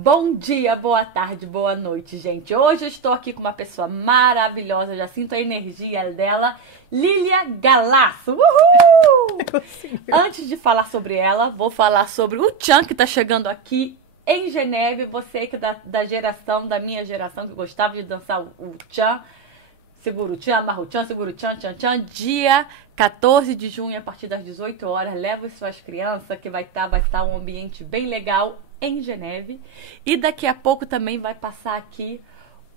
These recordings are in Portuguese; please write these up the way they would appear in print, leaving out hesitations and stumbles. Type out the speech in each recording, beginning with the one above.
Bom dia, boa tarde, boa noite, gente. Hoje eu estou aqui com uma pessoa maravilhosa, já sinto a energia dela, Lília Galasso. Uhul! Antes de falar sobre ela, vou falar sobre o Tchan que está chegando aqui em Geneve. Você que é da minha geração, que gostava de dançar o Tchan. Segura o Tchan, amarra o Tchan, segura o Tchan, Tchan, Tchan. Dia 14 de junho, a partir das 18 horas, leva suas crianças, que vai estar um ambiente bem legal em Geneve. E daqui a pouco também vai passar aqui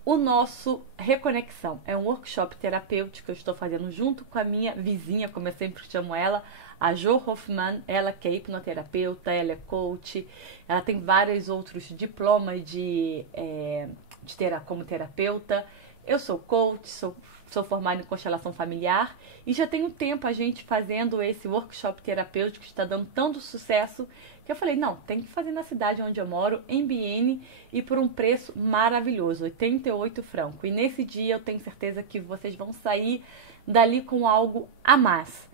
o nosso Reconexão. É um workshop terapêutico que eu estou fazendo junto com a minha vizinha, como eu sempre chamo ela, a Jo Hoffman. Ela que é hipnoterapeuta, ela é coach, ela tem vários outros diplomas como terapeuta. Eu sou coach, sou formada em constelação familiar e já tem um tempo a gente fazendo esse workshop terapêutico que está dando tanto sucesso que eu falei, não, tem que fazer na cidade onde eu moro, em Bienne, e por um preço maravilhoso, 88 francos. E nesse dia eu tenho certeza que vocês vão sair dali com algo a mais.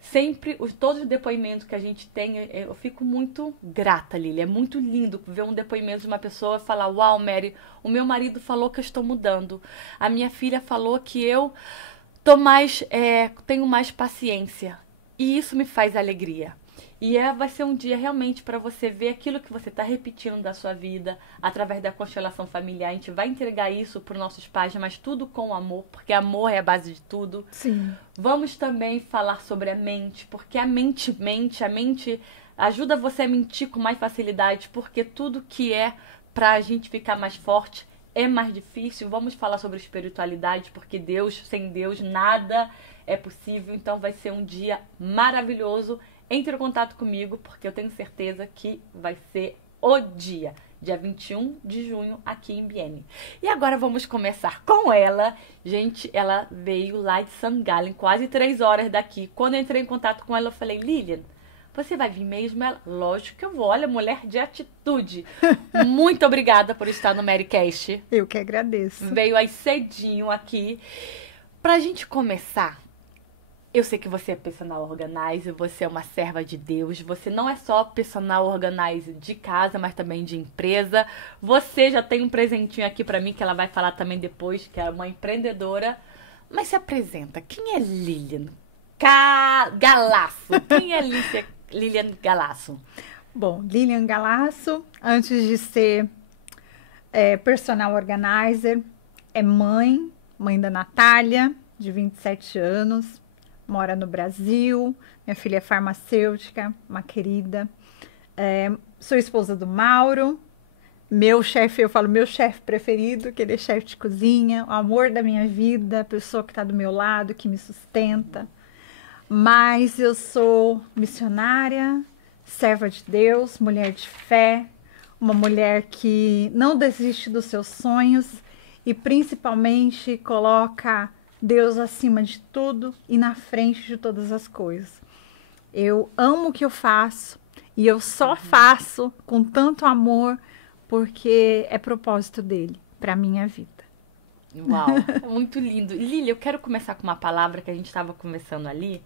Sempre, todos os depoimentos que a gente tem, eu fico muito grata, Lília. É muito lindo ver um depoimento de uma pessoa e falar, uau, Mary, o meu marido falou que eu estou mudando. A minha filha falou que eu tenho mais paciência. E isso me faz alegria. E vai ser um dia realmente para você ver aquilo que você está repetindo da sua vida através da constelação familiar. A gente vai entregar isso para os nossos pais, mas tudo com amor, porque amor é a base de tudo. Sim. Vamos também falar sobre a mente, porque a mente ajuda você a mentir com mais facilidade, porque tudo que é para a gente ficar mais forte é mais difícil. Vamos falar sobre espiritualidade, porque sem Deus, nada é possível. Então vai ser um dia maravilhoso. Entre em contato comigo, porque eu tenho certeza que vai ser o dia 21 de junho, aqui em Bienne. E agora vamos começar com ela. Gente, ela veio lá de St. Gallen, quase 3 horas daqui. Quando eu entrei em contato com ela, eu falei, Lilian, você vai vir mesmo? Ela, lógico que eu vou. Olha, mulher de atitude. Muito obrigada por estar no Marycast. Eu que agradeço. Veio aí cedinho aqui. Pra gente começar, eu sei que você é personal organizer, você é uma serva de Deus, você não é só personal organizer de casa, mas também de empresa. Você já tem um presentinho aqui pra mim, que ela vai falar também depois, que é uma empreendedora. Mas se apresenta, quem é Lilian Galasso? Quem é Lilian Galasso? Bom, Lilian Galasso, antes de ser personal organizer, é mãe da Natália, de 27 anos. Mora no Brasil, minha filha é farmacêutica, uma querida. Sou esposa do Mauro, meu chefe, eu falo meu chefe preferido, que ele é chefe de cozinha, o amor da minha vida, a pessoa que está do meu lado, que me sustenta. Mas eu sou missionária, serva de Deus, mulher de fé, uma mulher que não desiste dos seus sonhos e principalmente coloca Deus acima de tudo e na frente de todas as coisas. Eu amo o que eu faço e eu só faço com tanto amor porque é propósito dele para minha vida. Uau, muito lindo. Lília, eu quero começar com uma palavra que a gente estava conversando ali,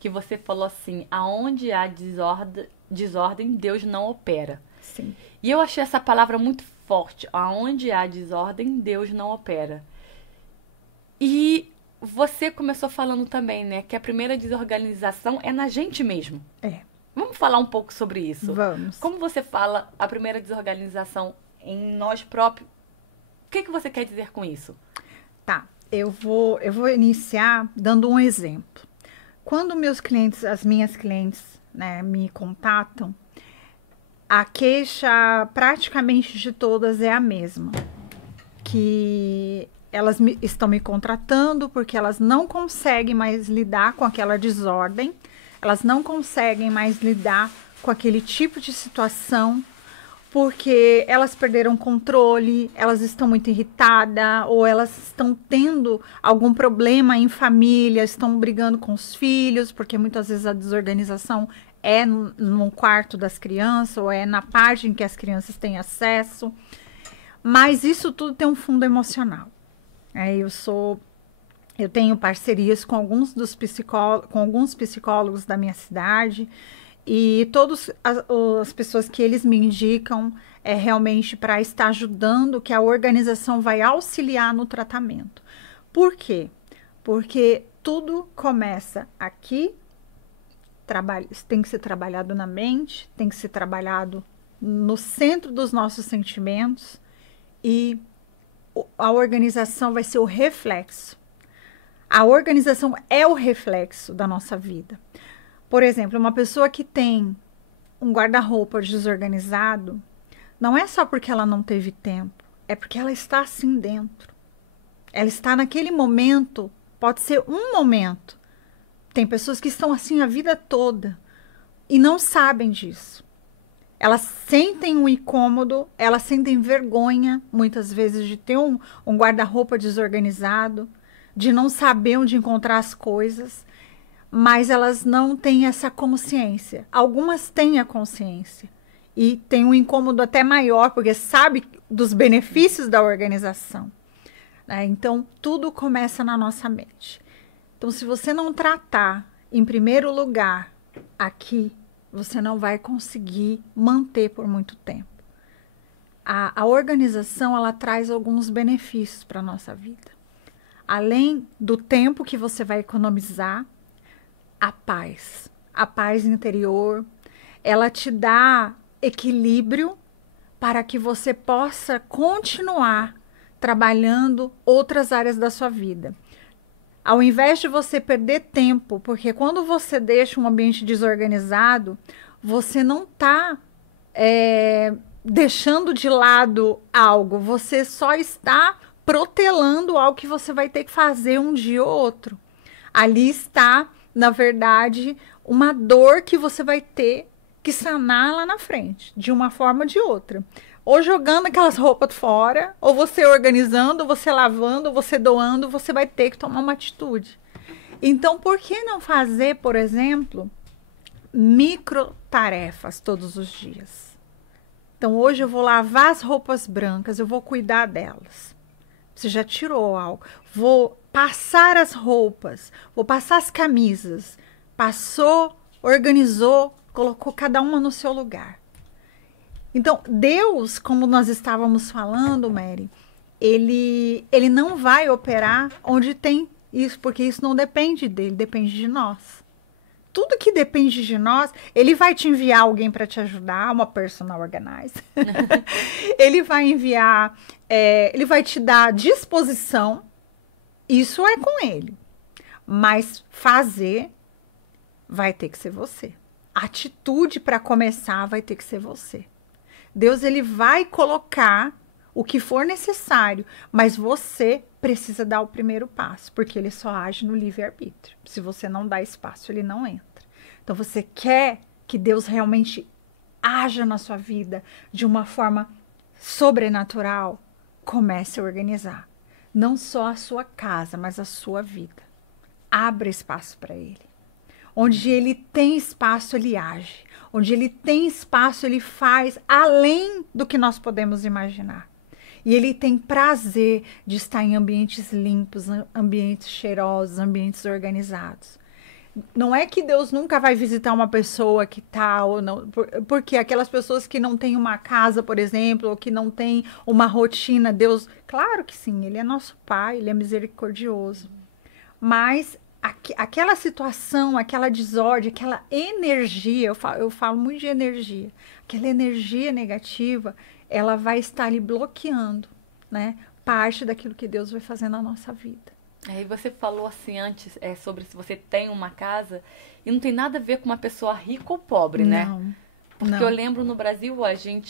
que você falou assim, aonde há desordem, Deus não opera. Sim. E eu achei essa palavra muito forte, aonde há desordem, Deus não opera. E você começou falando também, né, que a primeira desorganização é na gente mesmo. É. Vamos falar um pouco sobre isso? Vamos. Como você fala a primeira desorganização em nós próprios? O que você quer dizer com isso? Tá, eu vou iniciar dando um exemplo. Quando as minhas clientes, né, me contatam, a queixa praticamente de todas é a mesma. Que elas estão me contratando porque elas não conseguem mais lidar com aquela desordem, elas não conseguem mais lidar com aquele tipo de situação, porque elas perderam o controle, elas estão muito irritadas, ou elas estão tendo algum problema em família, estão brigando com os filhos, porque muitas vezes a desorganização é no quarto das crianças, ou é na página que as crianças têm acesso. Mas isso tudo tem um fundo emocional. Eu tenho parcerias com alguns psicólogos da minha cidade E todas as pessoas que eles me indicam é realmente para estar ajudando, que a organização vai auxiliar no tratamento. Por quê? Porque tudo começa aqui, tem que ser trabalhado na mente, tem que ser trabalhado no centro dos nossos sentimentos, e a organização vai ser o reflexo. A organização é o reflexo da nossa vida. Por exemplo, uma pessoa que tem um guarda-roupa desorganizado, não é só porque ela não teve tempo, é porque ela está assim dentro. Ela está naquele momento, pode ser um momento. Tem pessoas que estão assim a vida toda e não sabem disso. Elas sentem um incômodo, elas sentem vergonha, muitas vezes, de ter um guarda-roupa desorganizado, de não saber onde encontrar as coisas, mas elas não têm essa consciência. Algumas têm a consciência e têm um incômodo até maior, porque sabe dos benefícios da organização, né? Então, tudo começa na nossa mente. Então, se você não tratar, em primeiro lugar, aqui, você não vai conseguir manter por muito tempo. A organização, ela traz alguns benefícios para a nossa vida. Além do tempo que você vai economizar, a paz interior, ela te dá equilíbrio para que você possa continuar trabalhando outras áreas da sua vida. Ao invés de você perder tempo, porque quando você deixa um ambiente desorganizado, você não está deixando de lado algo, você só está protelando algo que você vai ter que fazer um dia ou outro. Ali está, na verdade, uma dor que você vai ter que sanar lá na frente, de uma forma ou de outra. Ou jogando aquelas roupas fora, ou você organizando, ou você lavando, ou você doando, você vai ter que tomar uma atitude. Então, por que não fazer, por exemplo, micro tarefas todos os dias? Então, hoje eu vou lavar as roupas brancas, eu vou cuidar delas. Você já tirou algo. Vou passar as roupas, vou passar as camisas. Passou, organizou, colocou cada uma no seu lugar. Então, Deus, como nós estávamos falando, Mary, ele não vai operar onde tem isso, porque isso não depende dele, depende de nós. Tudo que depende de nós, ele vai te enviar alguém para te ajudar, uma personal organizer. Ele vai enviar, ele vai te dar disposição, isso é com ele. Mas fazer vai ter que ser você. A atitude para começar vai ter que ser você. Deus, ele vai colocar o que for necessário, mas você precisa dar o primeiro passo, porque ele só age no livre-arbítrio. Se você não dá espaço, ele não entra. Então, você quer que Deus realmente haja na sua vida de uma forma sobrenatural? Comece a organizar. Não só a sua casa, mas a sua vida. Abra espaço para ele. Onde ele tem espaço, ele age. Onde ele tem espaço, ele faz além do que nós podemos imaginar. E ele tem prazer de estar em ambientes limpos, ambientes cheirosos, ambientes organizados. Não é que Deus nunca vai visitar uma pessoa que tá ou não, porque aquelas pessoas que não têm uma casa, por exemplo, ou que não têm uma rotina, Deus, claro que sim, ele é nosso Pai, ele é misericordioso. Mas aquela situação, aquela desordem, aquela energia, eu falo muito de energia, aquela energia negativa, ela vai estar ali bloqueando, né, parte daquilo que Deus vai fazer na nossa vida. Aí você falou assim antes sobre se você tem uma casa, e não tem nada a ver com uma pessoa rica ou pobre, né? Não. Porque eu lembro no Brasil,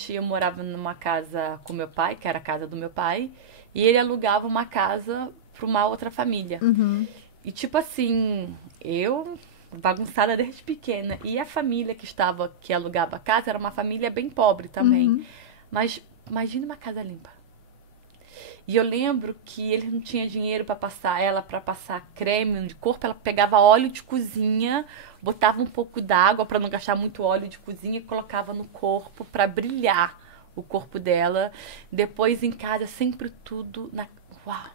eu morava numa casa com meu pai, que era a casa do meu pai, e ele alugava uma casa para uma outra família. Uhum. E tipo assim, eu bagunçada desde pequena, e a família que alugava a casa era uma família bem pobre também. Uhum. Mas imagine uma casa limpa. E eu lembro que ele não tinha dinheiro para passar creme de corpo. Ela pegava óleo de cozinha, botava um pouco d'água para não gastar muito óleo de cozinha e colocava no corpo para brilhar o corpo dela. Depois em casa, sempre tudo uau!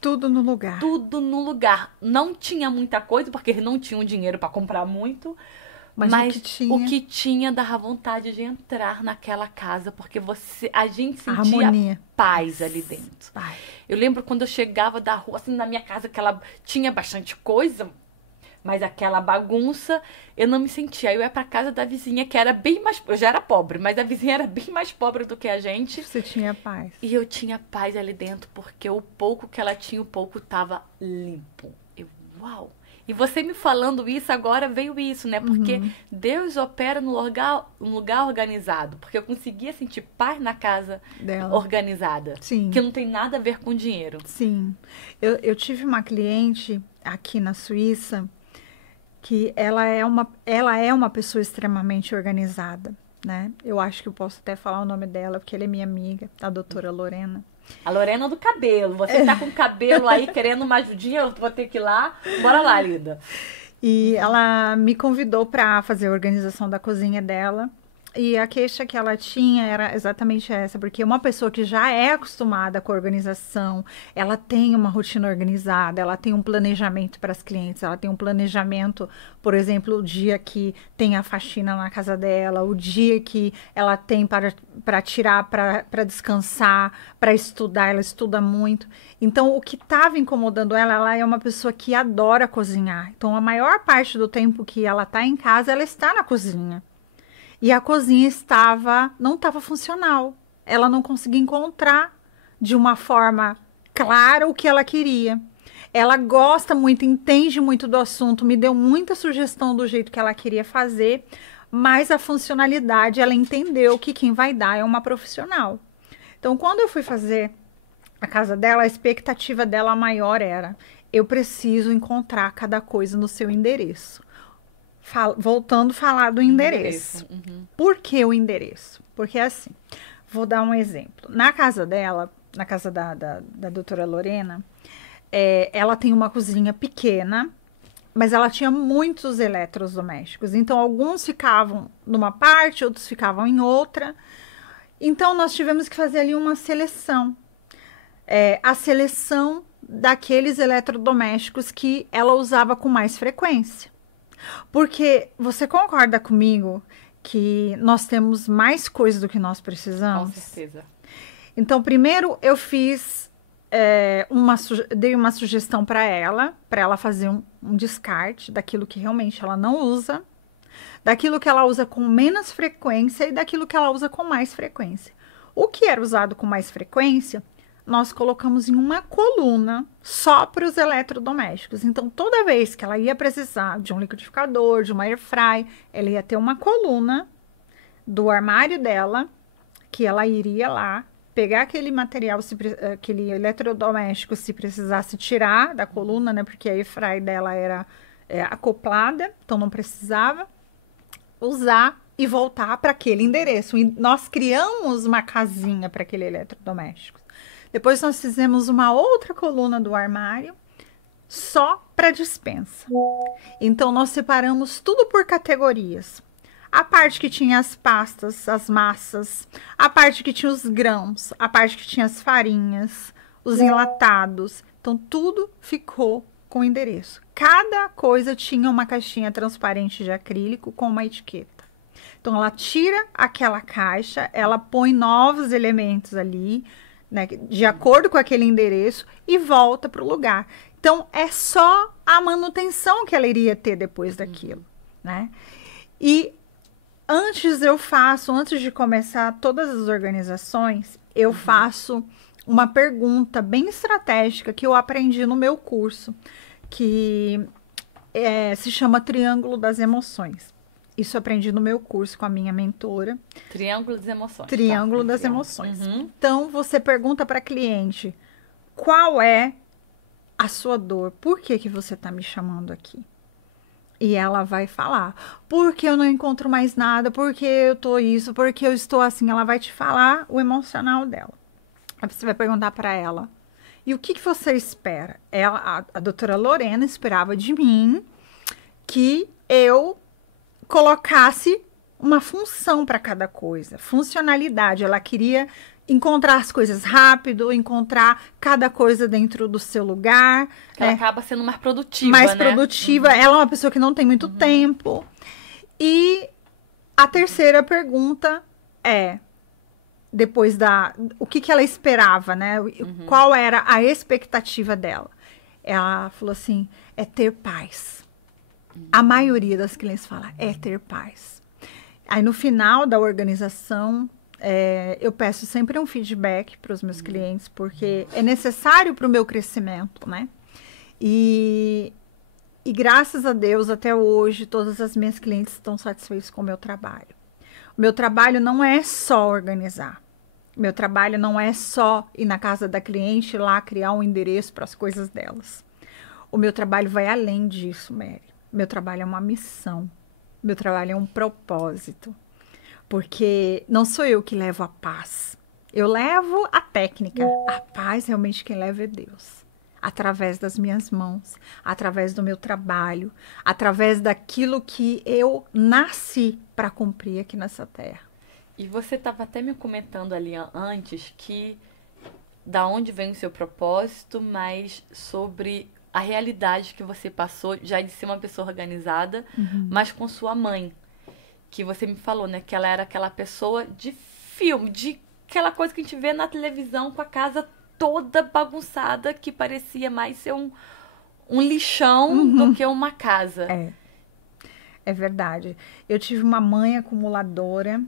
Tudo no lugar. Tudo no lugar. Não tinha muita coisa, porque ele não tinha o dinheiro para comprar muito. Mas o que tinha dava vontade de entrar naquela casa, porque a gente sentia harmonia, paz ali dentro. Eu lembro quando eu chegava da rua, assim, na minha casa, que ela tinha bastante coisa, mas aquela bagunça, eu não me sentia. Aí eu ia pra casa da vizinha, que era bem mais... Eu já era pobre, mas a vizinha era bem mais pobre do que a gente. Você tinha paz. E eu tinha paz ali dentro, porque o pouco que ela tinha, o pouco tava limpo. Uau! E você me falando isso, agora veio isso, né? Porque Deus opera no lugar organizado. Porque eu conseguia sentir paz na casa dela, organizada. Sim. Que não tem nada a ver com dinheiro. Sim. Eu tive uma cliente aqui na Suíça que ela é uma pessoa extremamente organizada, né? Eu acho que eu posso até falar o nome dela, porque ela é minha amiga, a doutora Lorena. A Lorena do cabelo. Você tá com o cabelo aí querendo uma ajudinha, eu vou ter que ir lá. Bora lá, linda. E ela me convidou para fazer a organização da cozinha dela. E a queixa que ela tinha era exatamente essa, porque uma pessoa que já é acostumada com a organização, ela tem uma rotina organizada, ela tem um planejamento para as clientes, ela tem um planejamento, por exemplo, o dia que tem a faxina na casa dela, o dia que ela tem para tirar, para descansar, para estudar, ela estuda muito. Então, o que estava incomodando ela é uma pessoa que adora cozinhar. Então, a maior parte do tempo que ela está em casa, ela está na cozinha. E a cozinha não estava funcional. Ela não conseguia encontrar de uma forma clara o que ela queria. Ela gosta muito, entende muito do assunto, me deu muita sugestão do jeito que ela queria fazer, mas a funcionalidade, ela entendeu que quem vai dar é uma profissional. Então, quando eu fui fazer a casa dela, a expectativa dela maior era: eu preciso encontrar cada coisa no seu endereço. Voltando a falar do endereço. Por que o endereço? Porque assim, vou dar um exemplo. Na casa dela, na casa da doutora Lorena, ela tem uma cozinha pequena, mas ela tinha muitos eletrodomésticos. Então, alguns ficavam numa parte, outros ficavam em outra. Então, nós tivemos que fazer ali uma seleção. A seleção daqueles eletrodomésticos que ela usava com mais frequência. Porque você concorda comigo que nós temos mais coisas do que nós precisamos? Com certeza. Então, primeiro eu fiz, dei uma sugestão para ela fazer um descarte daquilo que realmente ela não usa, daquilo que ela usa com menos frequência e daquilo que ela usa com mais frequência. O que era usado com mais frequência, nós colocamos em uma coluna só para os eletrodomésticos. Então, toda vez que ela ia precisar de um liquidificador, de uma air fry, ela ia ter uma coluna do armário dela, que ela iria lá, pegar aquele material, aquele eletrodoméstico, se precisasse tirar da coluna, né? Porque a air fry dela era acoplada, então não precisava usar e voltar para aquele endereço. E nós criamos uma casinha para aquele eletrodoméstico. Depois nós fizemos uma outra coluna do armário só para dispensa. Então, nós separamos tudo por categorias. A parte que tinha as pastas, as massas, a parte que tinha os grãos, a parte que tinha as farinhas, os enlatados. Então, tudo ficou com endereço. Cada coisa tinha uma caixinha transparente de acrílico com uma etiqueta. Então, ela tira aquela caixa, ela põe novos elementos ali, né, de acordo com aquele endereço, e volta para o lugar. Então, é só a manutenção que ela iria ter depois daquilo, né? E antes de começar todas as organizações, eu faço uma pergunta bem estratégica que eu aprendi no meu curso, que se chama Triângulo das Emoções. Isso eu aprendi no meu curso com a minha mentora. Triângulo das emoções. Triângulo das emoções. Então, você pergunta para a cliente, qual é a sua dor? Por que você está me chamando aqui? E ela vai falar, porque eu não encontro mais nada, porque eu tô isso, porque eu estou assim. Ela vai te falar o emocional dela. Aí você vai perguntar para ela, e o que você espera? A doutora Lorena esperava de mim que eu colocasse uma função para cada coisa, funcionalidade. Ela queria encontrar as coisas rápido, encontrar cada coisa dentro do seu lugar. Ela acaba sendo mais produtiva, mais né? produtiva. Ela é uma pessoa que não tem muito tempo. E a terceira pergunta é, depois o que ela esperava, né? Qual era a expectativa dela? Ela falou assim, é ter paz. A maioria das clientes fala, é ter paz. Aí no final da organização, eu peço sempre um feedback para os meus clientes, porque é necessário para o meu crescimento, né? E graças a Deus, até hoje, todas as minhas clientes estão satisfeitas com o meu trabalho. O meu trabalho não é só organizar. Meu trabalho não é só ir na casa da cliente lá criar um endereço para as coisas delas. O meu trabalho vai além disso, Mary. Meu trabalho é uma missão. Meu trabalho é um propósito. Porque não sou eu que levo a paz. Eu levo a técnica. A paz realmente quem leva é Deus. Através das minhas mãos, através do meu trabalho, através daquilo que eu nasci para cumprir aqui nessa terra. E você estava até me comentando ali antes que da onde vem o seu propósito, mas sobre a realidade que você passou já de ser uma pessoa organizada, mas com sua mãe. Que você me falou, né? Que ela era aquela pessoa de filme, de aquela coisa que a gente vê na televisão com a casa toda bagunçada, que parecia mais ser um lixão do que uma casa. É verdade. Eu tive uma mãe acumuladora,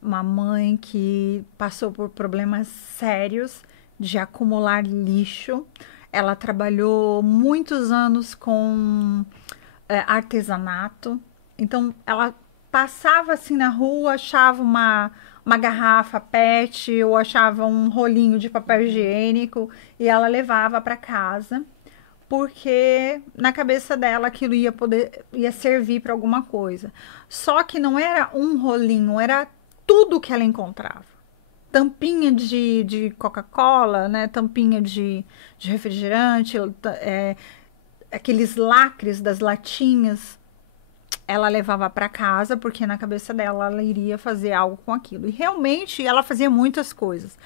uma mãe que passou por problemas sérios de acumular lixo. Ela trabalhou muitos anos com artesanato. Então, ela passava assim na rua, achava uma garrafa PET ou achava um rolinho de papel higiênico e ela levava para casa, porque na cabeça dela aquilo ia servir para alguma coisa. Só que não era um rolinho, era tudo que ela encontrava. Tampinha de Coca-Cola, né? Tampinha de refrigerante, aqueles lacres das latinhas. Ela levava para casa, porque na cabeça dela ela iria fazer algo com aquilo. E realmente ela fazia muitas coisas,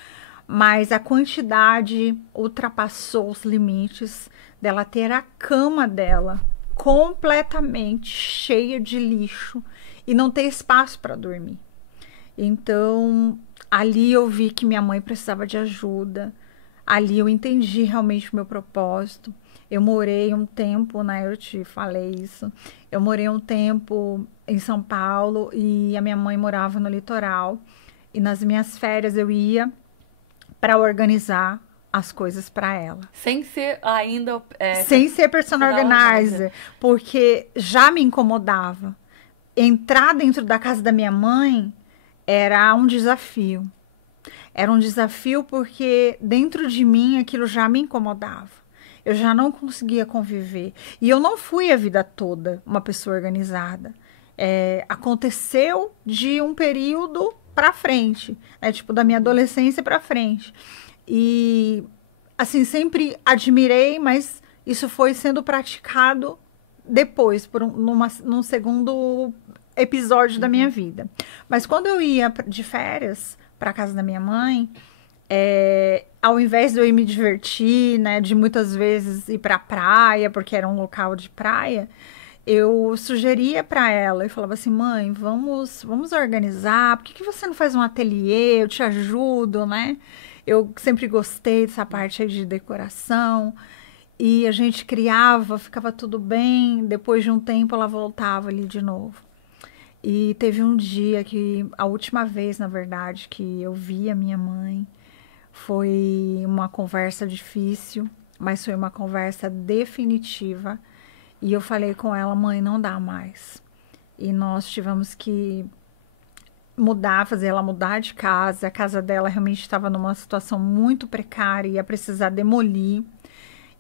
mas a quantidade ultrapassou os limites dela ter a cama dela completamente cheia de lixo e não ter espaço para dormir. Então, ali eu vi que minha mãe precisava de ajuda. Ali eu entendi realmente o meu propósito. Eu morei um tempo, né? Eu te falei isso. Eu morei um tempo em São Paulo e a minha mãe morava no litoral. E nas minhas férias eu ia para organizar as coisas para ela. Sem ser ainda... sem ser personal organizer. Porque já me incomodava. Entrar dentro da casa da minha mãe era um desafio. Era um desafio porque dentro de mim aquilo já me incomodava. Eu já não conseguia conviver. E eu não fui a vida toda uma pessoa organizada. Aconteceu de um período para frente, tipo da minha adolescência para frente. E assim, sempre admirei, mas isso foi sendo praticado depois, num segundo episódio da minha vida. Mas quando eu ia de férias para casa da minha mãe, ao invés de eu ir me divertir, né, de muitas vezes ir para a praia, porque era um local de praia, eu sugeria para ela e falava assim, mãe, vamos organizar, por que você não faz um ateliê, eu te ajudo, né? Eu sempre gostei dessa parte aí de decoração, e a gente criava, ficava tudo bem, depois de um tempo ela voltava ali de novo. E teve um dia a última vez, na verdade, que eu vi a minha mãe, foi uma conversa difícil, mas foi uma conversa definitiva. E eu falei com ela, mãe, não dá mais. E nós tivemos que fazer ela mudar de casa. A casa dela realmente estava numa situação muito precária, ia precisar demolir.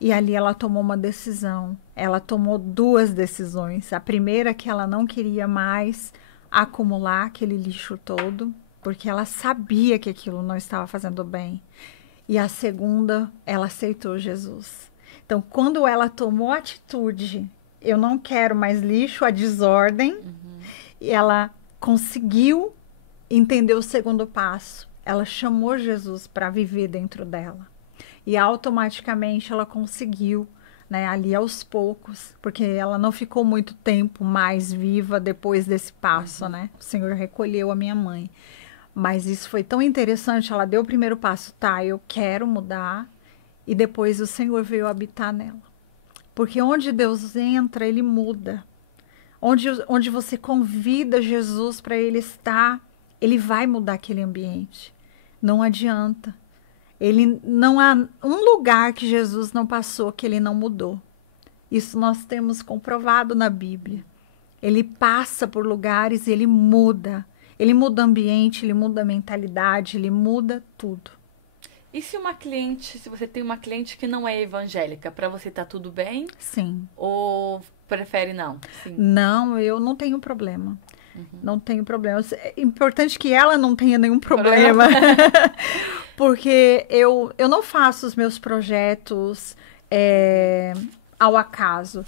E ali ela tomou uma decisão. Ela tomou 2 decisões. A primeira que ela não queria mais acumular aquele lixo todo, porque ela sabia que aquilo não estava fazendo bem. E a segunda, ela aceitou Jesus. Então, quando ela tomou a atitude, eu não quero mais lixo, a desordem, e ela conseguiu entender o segundo passo. Ela chamou Jesus para viver dentro dela. E automaticamente ela conseguiu, né, ali aos poucos, porque ela não ficou muito tempo mais viva depois desse passo, né? O Senhor recolheu a minha mãe. Mas isso foi tão interessante, ela deu o primeiro passo, tá, eu quero mudar, e depois o Senhor veio habitar nela. Porque onde Deus entra, ele muda. Onde você convida Jesus para ele estar, ele vai mudar aquele ambiente. Não adianta. Ele não há um lugar que Jesus não passou que ele não mudou. Isso nós temos comprovado na Bíblia. Ele passa por lugares e ele muda. Ele muda o ambiente, ele muda a mentalidade, ele muda tudo. E se você tem uma cliente que não é evangélica, para você tá tudo bem? Sim. Ou prefere não? Sim. Não, eu não tenho problema. Não tenho problema. É importante que ela não tenha nenhum problema. Porque eu não faço os meus projetos ao acaso.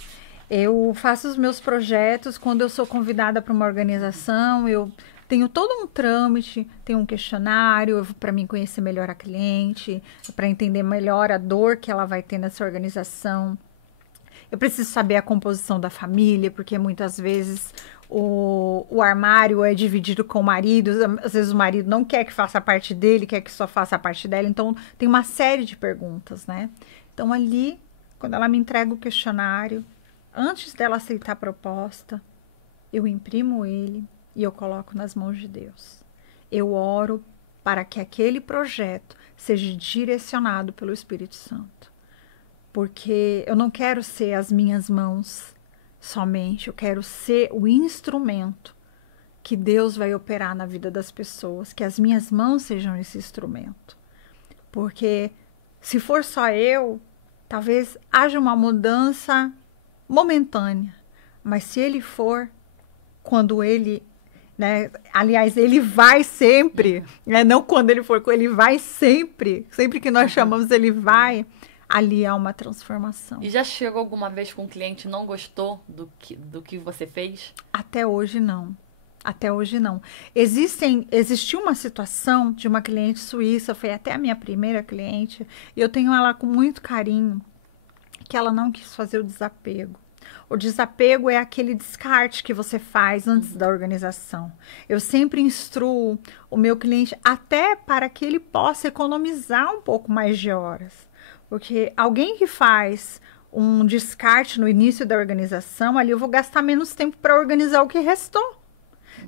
Eu faço os meus projetos quando eu sou convidada para uma organização, eu tenho todo um trâmite, tenho um questionário para mim conhecer melhor a cliente, para entender melhor a dor que ela vai ter nessa organização. Eu preciso saber a composição da família, porque muitas vezes o armário é dividido com o marido, às vezes o marido não quer que faça parte dele, quer que só faça a parte dela, então tem uma série de perguntas, né? Então ali, quando ela me entrega o questionário, antes dela aceitar a proposta, eu imprimo ele e eu coloco nas mãos de Deus. Eu oro para que aquele projeto seja direcionado pelo Espírito Santo. Porque eu não quero ser as minhas mãos somente, eu quero ser o instrumento que Deus vai operar na vida das pessoas, que as minhas mãos sejam esse instrumento. Porque se for só eu, talvez haja uma mudança momentânea, mas se ele for, quando ele, né, aliás, ele vai sempre, né, não quando ele for, ele vai sempre que nós chamamos, ele vai, ali há uma transformação. E já chegou alguma vez com um cliente e não gostou do que você fez? Até hoje não. Até hoje não. Existiu uma situação de uma cliente suíça, foi até a minha primeira cliente, e eu tenho ela com muito carinho, que ela não quis fazer o desapego. O desapego é aquele descarte que você faz antes da organização. Eu sempre instruo o meu cliente até para que ele possa economizar um pouco mais de horas. Porque alguém que faz um descarte no início da organização, ali eu vou gastar menos tempo para organizar o que restou.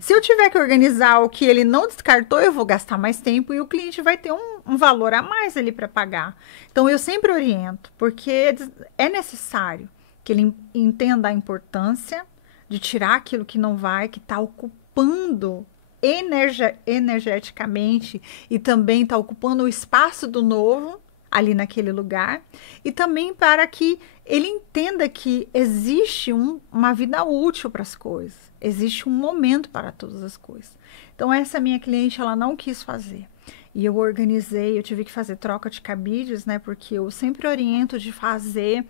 Se eu tiver que organizar o que ele não descartou, eu vou gastar mais tempo e o cliente vai ter um valor a mais ali para pagar. Então, eu sempre oriento, porque é necessário que ele entenda a importância de tirar aquilo que não vai, que está ocupando energeticamente e também está ocupando o espaço do novo ali naquele lugar, e também para que ele entenda que existe uma vida útil para as coisas, existe um momento para todas as coisas. Então essa minha cliente, ela não quis fazer, e eu organizei, eu tive que fazer troca de cabides, né, porque eu sempre oriento de fazer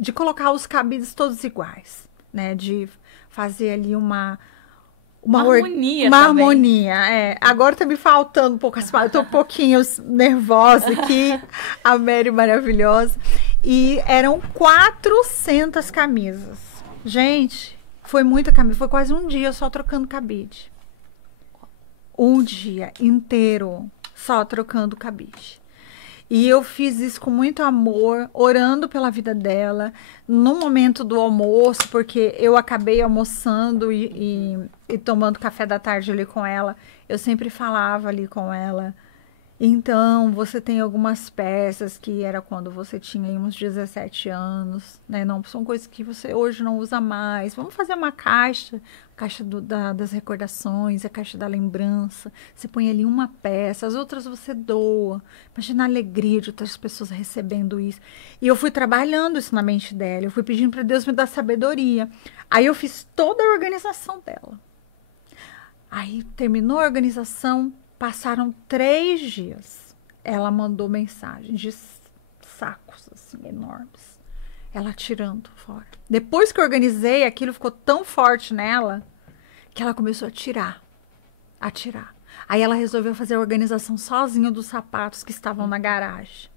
de colocar os cabides todos iguais, né, de fazer ali uma harmonia. Agora tá me faltando um pouco as palavras, eu tô um pouquinho nervosa aqui, a Mary maravilhosa. E eram 400 camisas. Gente, foi muita camisa, foi quase um dia só trocando cabide. Um dia inteiro só trocando cabide. E eu fiz isso com muito amor, orando pela vida dela, no momento do almoço, porque eu acabei almoçando e tomando café da tarde ali com ela. Eu sempre falava ali com ela. Então, você tem algumas peças que era quando você tinha uns 17 anos, né? Não, são coisas que você hoje não usa mais. Vamos fazer uma caixa das recordações, a caixa da lembrança. Você põe ali uma peça, as outras você doa. Imagina a alegria de outras pessoas recebendo isso. E eu fui trabalhando isso na mente dela, eu fui pedindo para Deus me dar sabedoria. Aí eu fiz toda a organização dela. Aí terminou a organização, passaram 3 dias. Ela mandou mensagem de sacos assim enormes. Ela tirando fora. Depois que eu organizei, aquilo ficou tão forte nela que ela começou a tirar. Aí ela resolveu fazer a organização sozinha dos sapatos que estavam na garagem.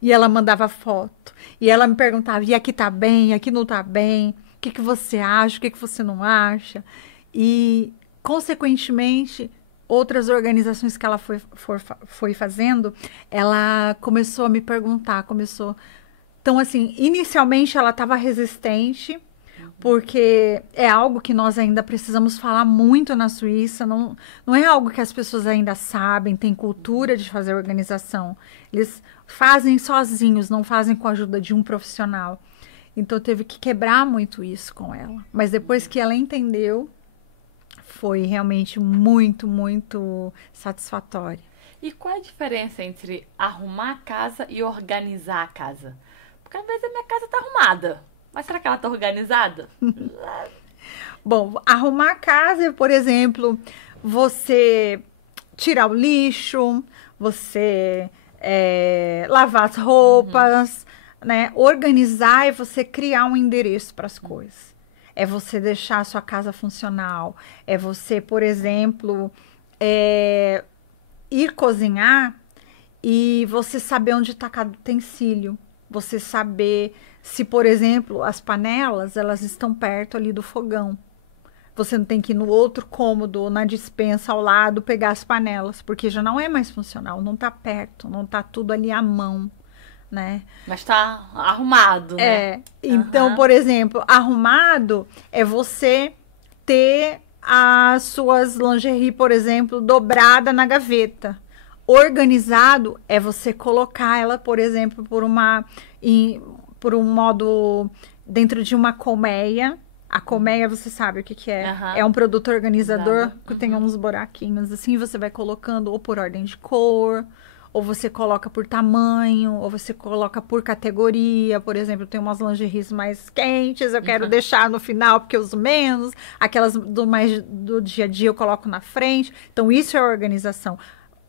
E ela mandava foto. E ela me perguntava, e aqui tá bem, e aqui não tá bem? O que que você acha, o que que você não acha? E, consequentemente, outras organizações que ela foi fazendo, ela começou a me perguntar, começou... Então, assim, inicialmente ela estava resistente, porque é algo que nós ainda precisamos falar muito na Suíça, não é algo que as pessoas ainda sabem, tem cultura de fazer organização. Eles fazem sozinhos, não fazem com a ajuda de um profissional. Então, teve que quebrar muito isso com ela. Mas depois que ela entendeu, foi realmente muito, muito satisfatório. E qual é a diferença entre arrumar a casa e organizar a casa? Porque às vezes a minha casa tá arrumada, mas será que ela tá organizada? Bom, arrumar a casa, por exemplo, você tirar o lixo, você lavar as roupas, né? Organizar é você criar um endereço para as coisas. É você deixar a sua casa funcional. É você, por exemplo, ir cozinhar e você saber onde está cada utensílio. Você saber se, por exemplo, as panelas, elas estão perto ali do fogão. Você não tem que ir no outro cômodo ou na despensa ao lado pegar as panelas, porque já não é mais funcional, não está perto, não está tudo ali à mão, né? Mas está arrumado, né? Então, por exemplo, arrumado é você ter as suas lingerie, por exemplo, dobrada na gaveta. Organizado é você colocar ela, por exemplo, por um modo dentro de uma colmeia. A colmeia, você sabe o que que é? É um produto organizador que tem uns buraquinhos assim, você vai colocando ou por ordem de cor, ou você coloca por tamanho, ou você coloca por categoria. Por exemplo, tem umas lingeries mais quentes, eu quero deixar no final porque eu uso menos. Aquelas do dia a dia eu coloco na frente. Então, isso é organização.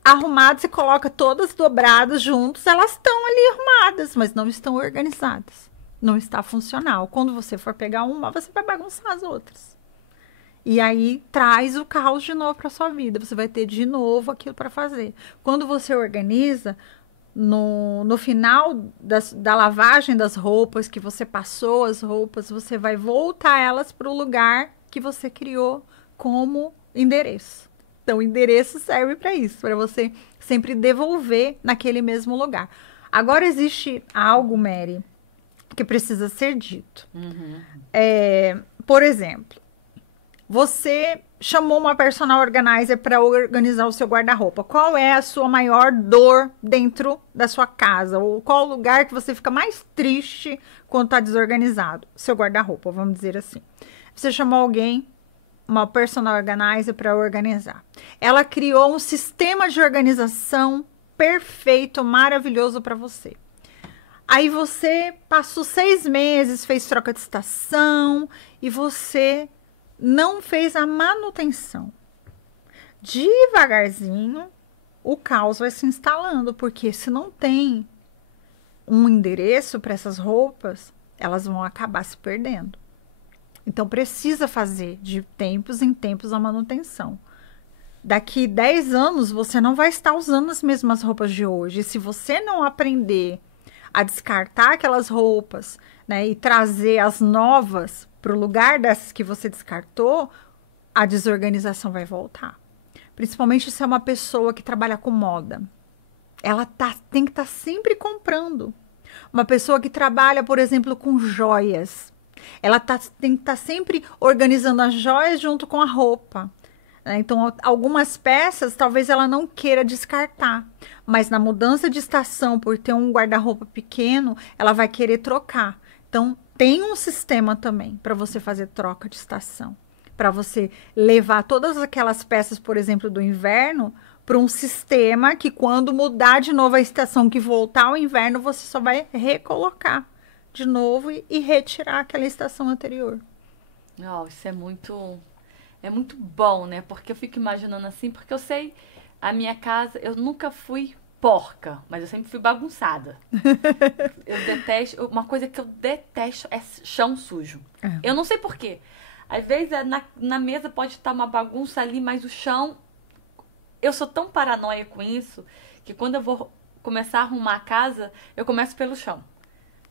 Arrumado, você coloca todas dobradas juntos, elas estão ali arrumadas, mas não estão organizadas. Não está funcional. Quando você for pegar uma, você vai bagunçar as outras. E aí, traz o caos de novo para sua vida. Você vai ter de novo aquilo para fazer. Quando você organiza, no final da lavagem das roupas, que você passou as roupas, você vai voltar elas para o lugar que você criou como endereço. Então, o endereço serve para isso, para você sempre devolver naquele mesmo lugar. Agora, existe algo, Mary, que precisa ser dito. Por exemplo, você chamou uma personal organizer para organizar o seu guarda-roupa. Qual é a sua maior dor dentro da sua casa? Ou qual o lugar que você fica mais triste quando está desorganizado? Seu guarda-roupa, vamos dizer assim. Você chamou alguém, uma personal organizer, para organizar. Ela criou um sistema de organização perfeito, maravilhoso para você. Aí você passou 6 meses, fez troca de estação e você não fez a manutenção. Devagarzinho, o caos vai se instalando, porque se não tem um endereço para essas roupas, elas vão acabar se perdendo. Então, precisa fazer de tempos em tempos a manutenção. Daqui 10 anos, você não vai estar usando as mesmas roupas de hoje. E se você não aprender a descartar aquelas roupas, né, e trazer as novas para o lugar dessas que você descartou, a desorganização vai voltar. Principalmente se é uma pessoa que trabalha com moda. Ela tem que estar sempre comprando. Uma pessoa que trabalha, por exemplo, com joias. Ela tem que estar sempre organizando as joias junto com a roupa. Então, algumas peças, talvez ela não queira descartar. Mas na mudança de estação, por ter um guarda-roupa pequeno, ela vai querer trocar. Então, tem um sistema também para você fazer troca de estação. Para você levar todas aquelas peças, por exemplo, do inverno, para um sistema que quando mudar de novo a estação, que voltar ao inverno, você só vai recolocar de novo e retirar aquela estação anterior. Isso é muito bom, né? Porque eu fico imaginando assim, porque eu sei, a minha casa, eu nunca fui porca, mas eu sempre fui bagunçada. Eu detesto, uma coisa que eu detesto é chão sujo. Eu não sei por quê. Às vezes na mesa pode estar uma bagunça ali, mas o chão, eu sou tão paranoia com isso, que quando eu vou começar a arrumar a casa, eu começo pelo chão.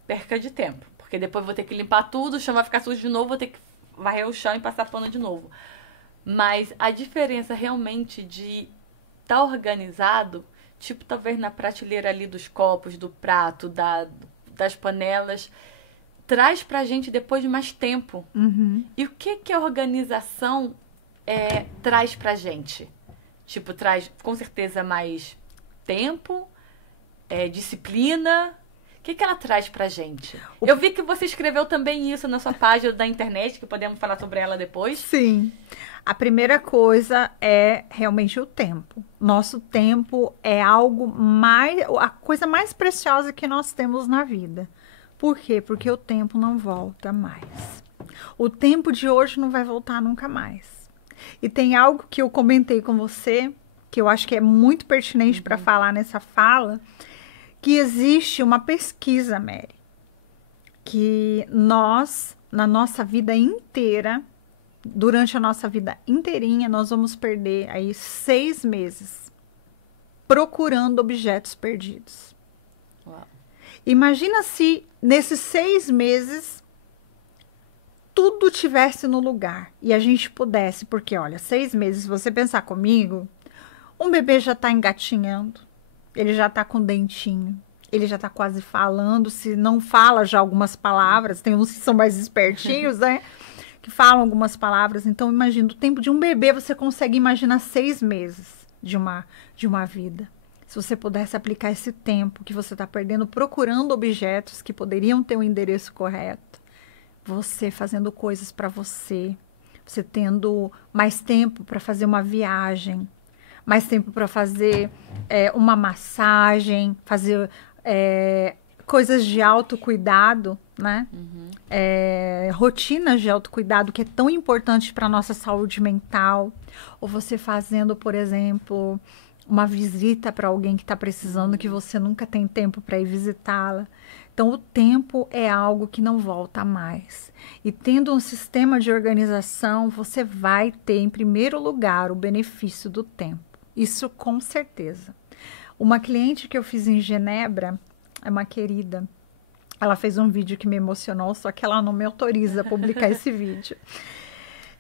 Perca de tempo. Porque depois vou ter que limpar tudo, o chão vai ficar sujo de novo, vou ter que varrer o chão e passar pano de novo. Mas a diferença realmente de estar organizado, tipo, talvez na prateleira ali dos copos, do prato, das panelas, traz pra gente depois de mais tempo. E o que a organização traz pra gente? Tipo, traz com certeza mais tempo, disciplina. O que ela traz pra gente? Eu vi que você escreveu também isso na sua página da internet, que podemos falar sobre ela depois. Sim. A primeira coisa é realmente o tempo. Nosso tempo é a coisa mais preciosa que nós temos na vida. Por quê? Porque o tempo não volta mais. O tempo de hoje não vai voltar nunca mais. E tem algo que eu comentei com você, que eu acho que é muito pertinente para falar nessa fala, que existe uma pesquisa, Mary, que nós, na nossa vida inteira, durante a nossa vida inteirinha, nós vamos perder aí 6 meses procurando objetos perdidos. Uau. Imagina se nesses 6 meses tudo tivesse no lugar e a gente pudesse, porque olha, 6 meses, se você pensar comigo, um bebê já está engatinhando, ele já está com dentinho, ele já está quase falando, se não fala já algumas palavras, tem uns que são mais espertinhos, né? Que falam algumas palavras. Então, imagina, o tempo de um bebê, você consegue imaginar 6 meses de uma vida. Se você pudesse aplicar esse tempo que você está perdendo procurando objetos que poderiam ter o endereço correto, você fazendo coisas para você tendo mais tempo para fazer uma viagem, mais tempo para fazer uma massagem, fazer coisas de autocuidado, né? Rotinas de autocuidado que é tão importante para a nossa saúde mental. Ou você fazendo, por exemplo, uma visita para alguém que está precisando, que você nunca tem tempo para ir visitá-la. Então, o tempo é algo que não volta mais. E tendo um sistema de organização, você vai ter, em primeiro lugar, o benefício do tempo. Isso com certeza. Uma cliente que eu fiz em Genebra, é uma querida, ela fez um vídeo que me emocionou, só que ela não me autoriza a publicar esse vídeo.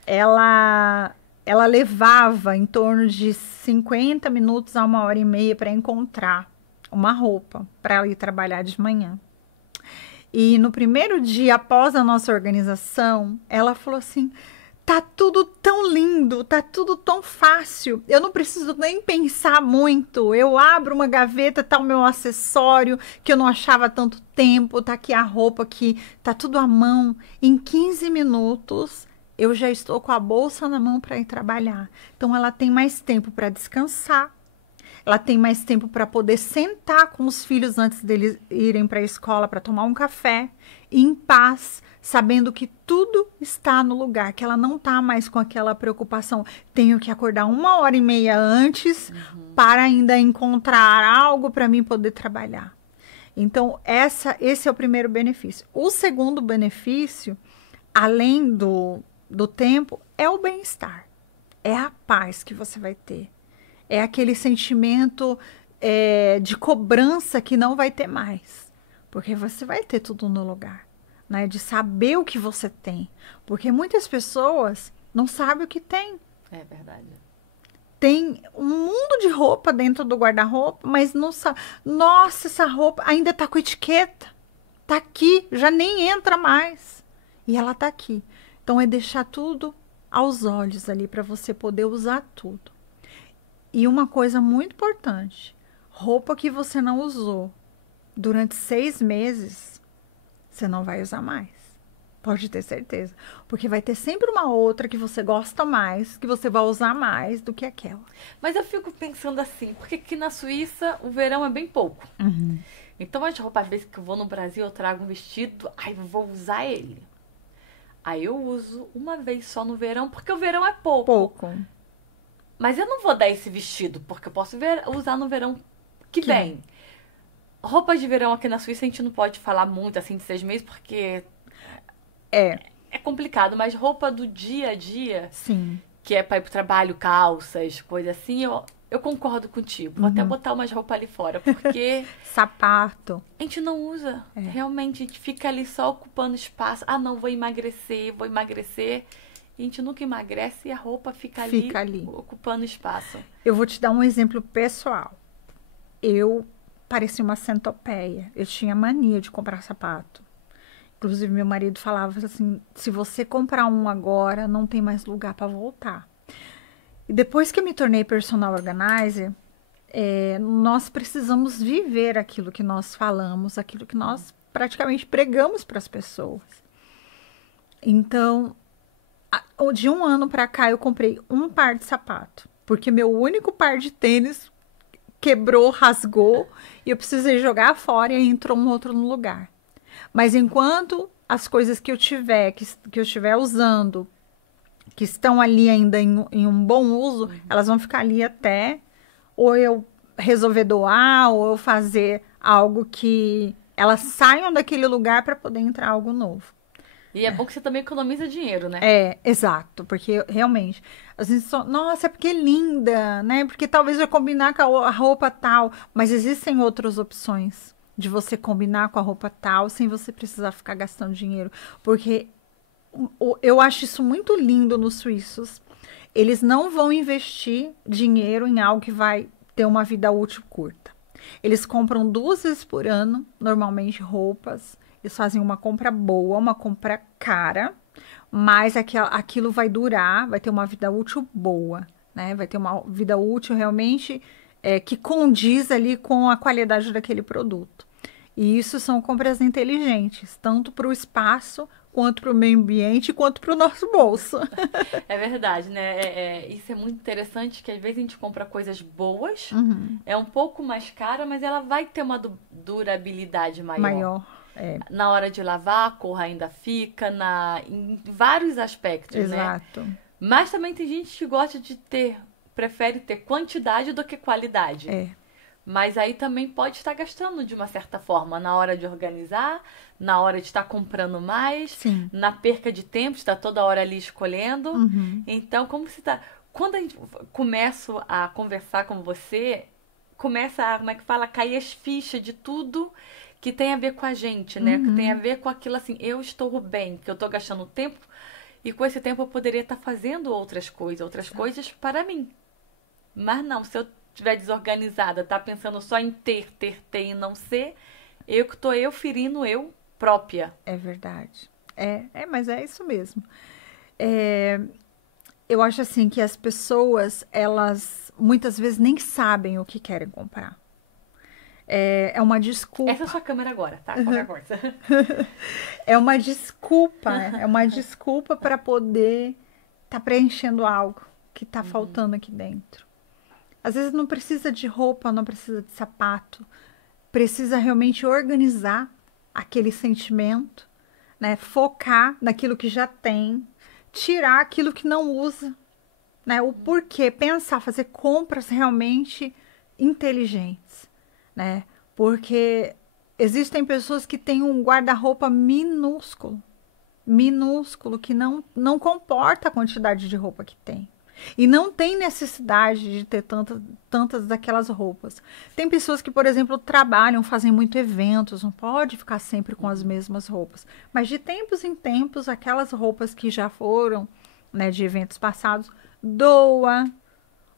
Ela levava em torno de 50 minutos a 1h30 para encontrar uma roupa para ela ir trabalhar de manhã. E no primeiro dia após a nossa organização, ela falou assim: tá tudo tão lindo, tá tudo tão fácil, eu não preciso nem pensar muito, eu abro uma gaveta, tá o meu acessório, que eu não achava há tanto tempo, tá aqui a roupa que tá tudo à mão, em 15 minutos eu já estou com a bolsa na mão para ir trabalhar. Então ela tem mais tempo para descansar, ela tem mais tempo para poder sentar com os filhos antes deles irem para a escola para tomar um café, em paz, sabendo que tudo está no lugar, que ela não está mais com aquela preocupação. Tenho que acordar 1h30 antes para ainda encontrar algo para mim poder trabalhar. Então, esse é o primeiro benefício. O segundo benefício, além do tempo, é o bem-estar. É a paz que você vai ter. É aquele sentimento de cobrança que não vai ter mais. Porque você vai ter tudo no lugar. Né? De saber o que você tem. Porque muitas pessoas não sabem o que tem. É verdade. Tem um mundo de roupa dentro do guarda-roupa, mas não sabe. Nossa, essa roupa ainda tá com etiqueta. Tá aqui, já nem entra mais. E ela tá aqui. Então é deixar tudo aos olhos ali para você poder usar tudo. E uma coisa muito importante, roupa que você não usou durante 6 meses, você não vai usar mais. Pode ter certeza. Porque vai ter sempre uma outra que você gosta mais, que você vai usar mais do que aquela. Mas eu fico pensando assim, porque aqui na Suíça o verão é bem pouco. Então as roupas, às vezes que eu vou no Brasil, eu trago um vestido, aí eu vou usar ele. Aí eu uso uma vez só no verão, porque o verão é pouco. Mas eu não vou dar esse vestido, porque eu posso usar no verão que vem. Roupas de verão aqui na Suíça a gente não pode falar muito assim de 6 meses, porque é complicado. Mas roupa do dia a dia, sim, que é para ir pro trabalho, calças, coisa assim, eu Eu concordo contigo. Vou até botar umas roupas ali fora, porque Sapato. a gente não usa. Realmente, a gente fica ali só ocupando espaço. Ah, não, vou emagrecer. E a gente nunca emagrece e a roupa fica ali ocupando espaço. Eu vou te dar um exemplo pessoal. Eu parecia uma centopeia. Eu tinha mania de comprar sapato. Inclusive, meu marido falava assim, se você comprar um agora, não tem mais lugar para voltar. E depois que eu me tornei personal organizer, nós precisamos viver aquilo que nós falamos, aquilo que nós praticamente pregamos para as pessoas. Então, de um ano para cá, eu comprei um par de sapato, porque meu único par de tênis quebrou, rasgou, e eu precisei jogar fora e entrou um outro no lugar. Mas enquanto as coisas que eu estiver usando, que estão ali ainda em um bom uso, elas vão ficar ali até ou eu resolver doar, ou eu fazer algo que elas saiam daquele lugar para poder entrar algo novo. E é bom que você também economiza dinheiro, né? Exato, porque realmente, às vezes, nossa, é porque é linda, né? Porque talvez eu combinar com a roupa tal, mas existem outras opções de você combinar com a roupa tal, sem você precisar ficar gastando dinheiro. Porque eu acho isso muito lindo nos suíços. Eles não vão investir dinheiro em algo que vai ter uma vida útil curta. Eles compram 2 vezes por ano, normalmente, roupas. Eles fazem uma compra boa, uma compra cara, mas aquilo vai durar, vai ter uma vida útil boa, né? Vai ter uma vida útil realmente que condiz ali com a qualidade daquele produto. E isso são compras inteligentes, tanto para o espaço, quanto para o meio ambiente, quanto para o nosso bolso. É verdade, né? Isso é muito interessante, que às vezes a gente compra coisas boas, é um pouco mais cara, mas ela vai ter uma durabilidade maior. Na hora de lavar, a cor ainda fica, em vários aspectos, Exato. Né? Mas também tem gente que gosta prefere ter quantidade do que qualidade. Mas aí também pode estar gastando de uma certa forma, na hora de organizar, na hora de estar comprando mais, Sim. na perca de tempo, está toda hora ali escolhendo. Então, quando a gente começa a conversar com você, começa a, como é que fala, cair as fichas de tudo que tem a ver com a gente, né? Que tem a ver com aquilo assim, eu estou bem, que eu estou gastando tempo, e com esse tempo eu poderia estar fazendo outras coisas para mim. Mas não, se eu estiver desorganizada, tá pensando só em ter e não ser, eu que estou ferindo eu própria. É verdade. Mas é isso mesmo. Eu acho assim que as pessoas, elas muitas vezes nem sabem o que querem comprar. É uma desculpa. Essa é a sua câmera agora, tá? Qualquer coisa. É uma desculpa, né? É uma desculpa para poder estar preenchendo algo que está faltando aqui dentro. Às vezes não precisa de roupa, não precisa de sapato. Precisa realmente organizar aquele sentimento, né? Focar naquilo que já tem, tirar aquilo que não usa, né? O porquê, pensar, fazer compras realmente inteligentes, né? Porque existem pessoas que têm um guarda-roupa minúsculo, que não comporta a quantidade de roupa que tem. E não tem necessidade de ter tantas daquelas roupas. Tem pessoas que, por exemplo, trabalham, fazem muito eventos, não pode ficar sempre com as mesmas roupas. Mas de tempos em tempos, aquelas roupas que já foram, né, de eventos passados, doa.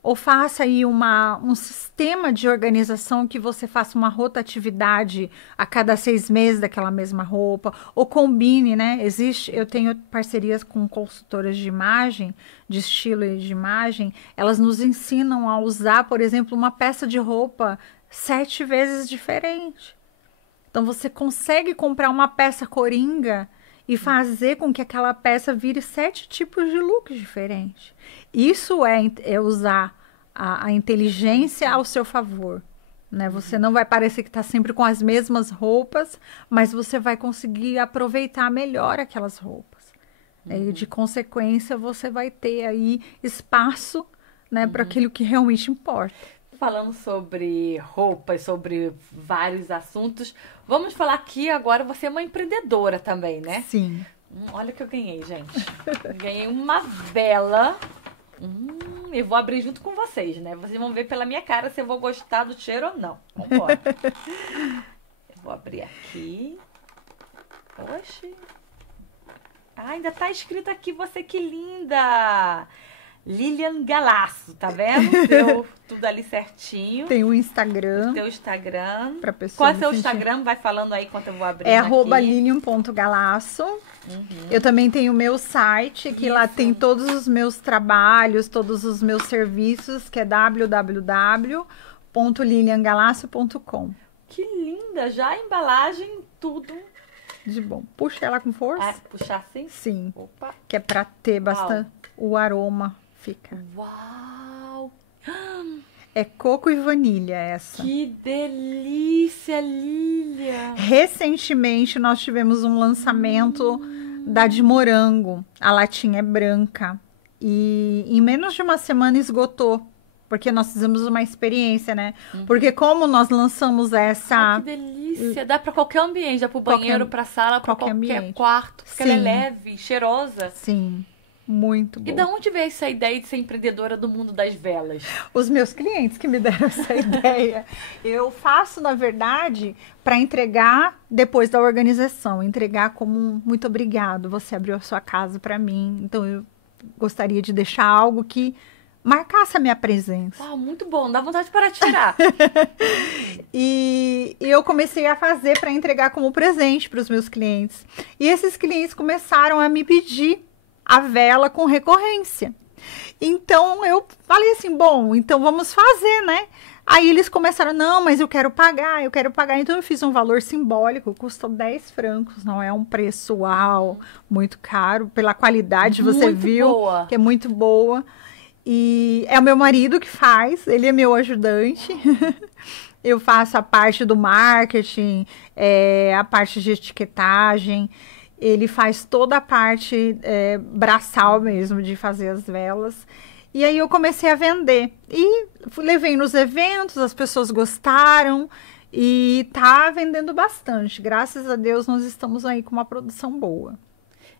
Ou faça aí um sistema de organização que você faça uma rotatividade a cada 6 meses daquela mesma roupa. Ou combine, né? Eu tenho parcerias com consultoras de imagem, de estilo e de imagem. Elas nos ensinam a usar, por exemplo, uma peça de roupa 7 vezes diferente. Então, você consegue comprar uma peça coringa e fazer com que aquela peça vire 7 tipos de looks diferentes. Isso é usar a inteligência ao seu favor, né? Você não vai parecer que está sempre com as mesmas roupas, mas você vai conseguir aproveitar melhor aquelas roupas. E de consequência, você vai ter aí espaço, né, para aquilo que realmente importa. Falando sobre roupas, sobre vários assuntos, vamos falar aqui agora, você é uma empreendedora também, né? Sim. Olha o que eu ganhei, gente. Ganhei uma vela. Eu vou abrir junto com vocês, né? Vocês vão ver pela minha cara se eu vou gostar do cheiro ou não. Vambora. Eu vou abrir aqui. Oxi. Ah, ainda tá escrito aqui, você que linda! Lilian Galasso, tá vendo? Deu tudo ali certinho. Tem o Instagram. Teu Instagram. Pra pessoa Qual é o seu Instagram? Vai falando aí enquanto eu vou abrir. É @lilian.galasso. Eu também tenho o meu site, que lá tem todos os meus trabalhos, todos os meus serviços, que é www.liliangalasso.com. Que linda! Já a embalagem, tudo. De bom. Puxa ela com força. Ah, puxar assim? Sim. Opa. Que é pra ter bastante. O aroma fica. Uau! É coco e vanilha essa. Que delícia, Lilia! Recentemente nós tivemos um lançamento da de morango. A latinha é branca. E em menos de uma semana esgotou. Porque nós fizemos uma experiência, né? Porque como nós lançamos essa... Ai, que delícia! Dá pra qualquer ambiente. Dá pro banheiro, pra sala, pra qualquer ambiente. quarto. Porque ela é Sim. leve, cheirosa. Sim, muito bom. E da onde veio essa ideia de ser empreendedora do mundo das velas? Os meus clientes que me deram essa ideia. Eu faço, na verdade, para entregar depois da organização. Entregar como um muito obrigado, você abriu a sua casa para mim. Então, eu gostaria de deixar algo que marcasse a minha presença. Uau, muito bom. Dá vontade para tirar. E eu comecei a fazer para entregar como presente para os meus clientes. E esses clientes começaram a me pedir a vela com recorrência. Então eu falei assim, bom, então vamos fazer, né? Aí eles começaram, não, mas eu quero pagar. Então eu fiz um valor simbólico, custou 10 francos, não é um preço, uau, muito caro, pela qualidade, você Muito viu, boa. que é muito boa. E é o meu marido que faz, ele é meu ajudante. Eu faço a parte do marketing, a parte de etiquetagem. Ele faz toda a parte braçal mesmo de fazer as velas. E aí eu comecei a vender. E levei nos eventos, as pessoas gostaram. E tá vendendo bastante. Graças a Deus nós estamos aí com uma produção boa.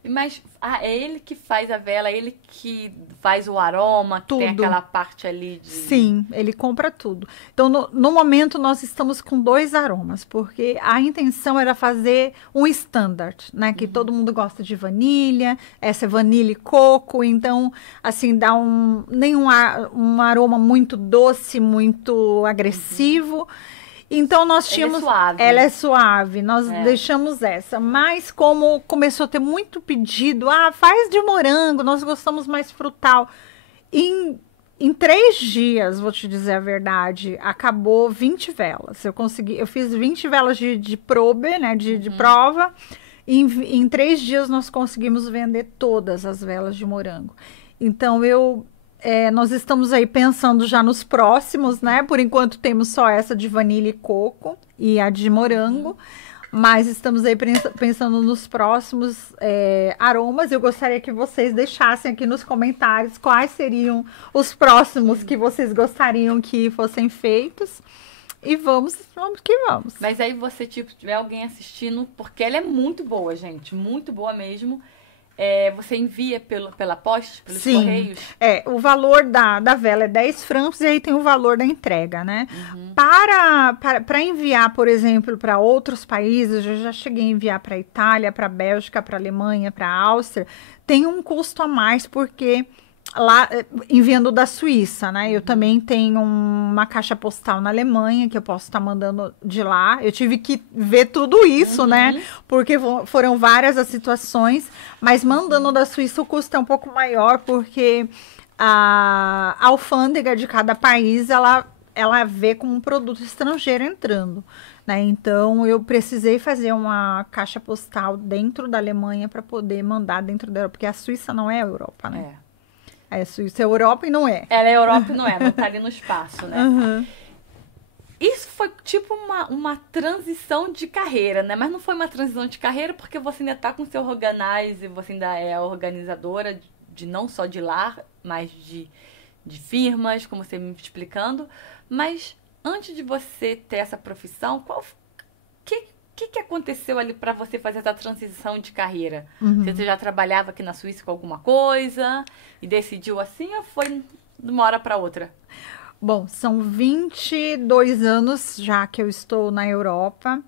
Mas é ele que faz a vela, ele que faz o aroma, que tem Tudo. aquela parte ali de... Sim, ele compra tudo. Então, no momento, nós estamos com 2 aromas, porque a intenção era fazer um standard, né? Que todo mundo gosta de vanilha, essa é vanilha e coco, então, assim, dá um aroma muito doce, muito agressivo. Então, nós tínhamos... Ela é suave, nós deixamos essa. Mas como começou a ter muito pedido, faz de morango, nós gostamos mais frutal. Em 3 dias, vou te dizer a verdade, acabou 20 velas. Eu fiz 20 velas de probe, né, de prova. Em 3 dias, nós conseguimos vender todas as velas de morango. Então, nós estamos aí pensando já nos próximos, né? Por enquanto temos só essa de vanilha e coco e a de morango, mas estamos aí pensando nos próximos aromas. Eu gostaria que vocês deixassem aqui nos comentários quais seriam os próximos que vocês gostariam que fossem feitos. E vamos que vamos. Mas aí você, tiver alguém assistindo, porque ela é muito boa, gente, muito boa mesmo. Você envia pela posta, pelos correios? O valor da vela é 10 francos e aí tem o valor da entrega, né? Para enviar, por exemplo, para outros países, eu já cheguei a enviar para a Itália, para a Bélgica, para a Alemanha, para a Áustria, tem um custo a mais, porque lá, enviando da Suíça, né? Eu também tenho uma caixa postal na Alemanha, que eu posso estar mandando de lá. Eu tive que ver tudo isso, né? Porque foram várias as situações, mas mandando da Suíça o custo é um pouco maior, porque a alfândega de cada país, ela vê como um produto estrangeiro entrando, né? Então, eu precisei fazer uma caixa postal dentro da Alemanha para poder mandar dentro da Europa, porque a Suíça não é a Europa, né? Suíça é Europa e não é. Ela é Europa e não é, não tá ali no espaço, né? Isso foi tipo uma transição de carreira, né? Mas não foi uma transição de carreira porque você ainda tá com seu organize, você ainda é a organizadora de não só de lar, mas de firmas, como você me explicando. Mas antes de você ter essa profissão, o que aconteceu ali para você fazer essa transição de carreira? Você já trabalhava aqui na Suíça com alguma coisa e decidiu assim ou foi de uma hora para outra? Bom, são 22 anos já que eu estou na Europa.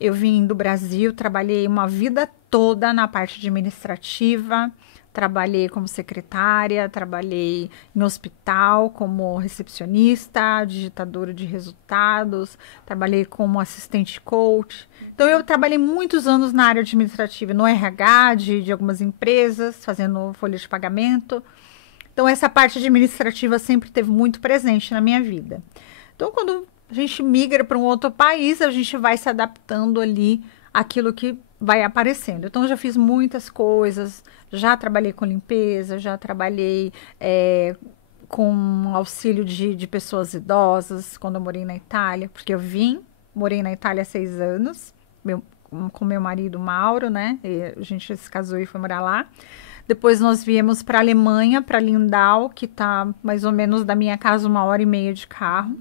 Eu vim do Brasil, trabalhei uma vida toda na parte administrativa, trabalhei como secretária, trabalhei em hospital como recepcionista, digitadora de resultados, trabalhei como assistente coach. Então, eu trabalhei muitos anos na área administrativa, no RH de algumas empresas, fazendo folha de pagamento. Então, essa parte administrativa sempre esteve muito presente na minha vida. Então, quando a gente migra para um outro país, a gente vai se adaptando ali àquilo que vai aparecendo. Então, eu já fiz muitas coisas, já trabalhei com limpeza, já trabalhei com auxílio de pessoas idosas, quando eu morei na Itália, porque morei na Itália há 6 anos, com meu marido Mauro, né? E a gente se casou e foi morar lá. Depois nós viemos para a Alemanha, para Lindau, que está mais ou menos da minha casa 1h30 de carro.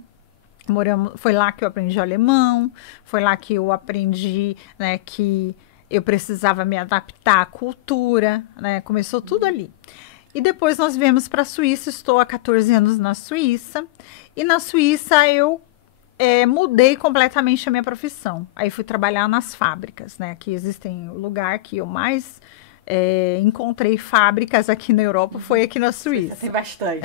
Foi lá que eu aprendi alemão, foi lá que eu aprendi, né, que eu precisava me adaptar à cultura, né? Começou tudo ali. E depois nós viemos para a Suíça, estou há 14 anos na Suíça. E na Suíça eu mudei completamente a minha profissão. Aí fui trabalhar nas fábricas, né? Que existem o lugar que eu mais encontrei fábricas aqui na Europa, foi aqui na Suíça. Tem bastante.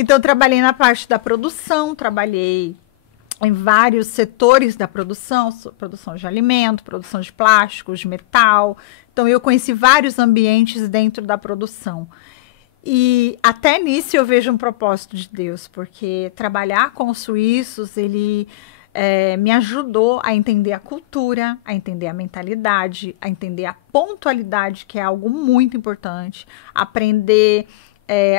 Então, trabalhei na parte da produção, trabalhei em vários setores da produção de alimento, produção de plásticos, de metal. Então, eu conheci vários ambientes dentro da produção. E até nisso eu vejo um propósito de Deus, porque trabalhar com os suíços, ele me ajudou a entender a cultura, a entender a mentalidade, a entender a pontualidade, que é algo muito importante, aprender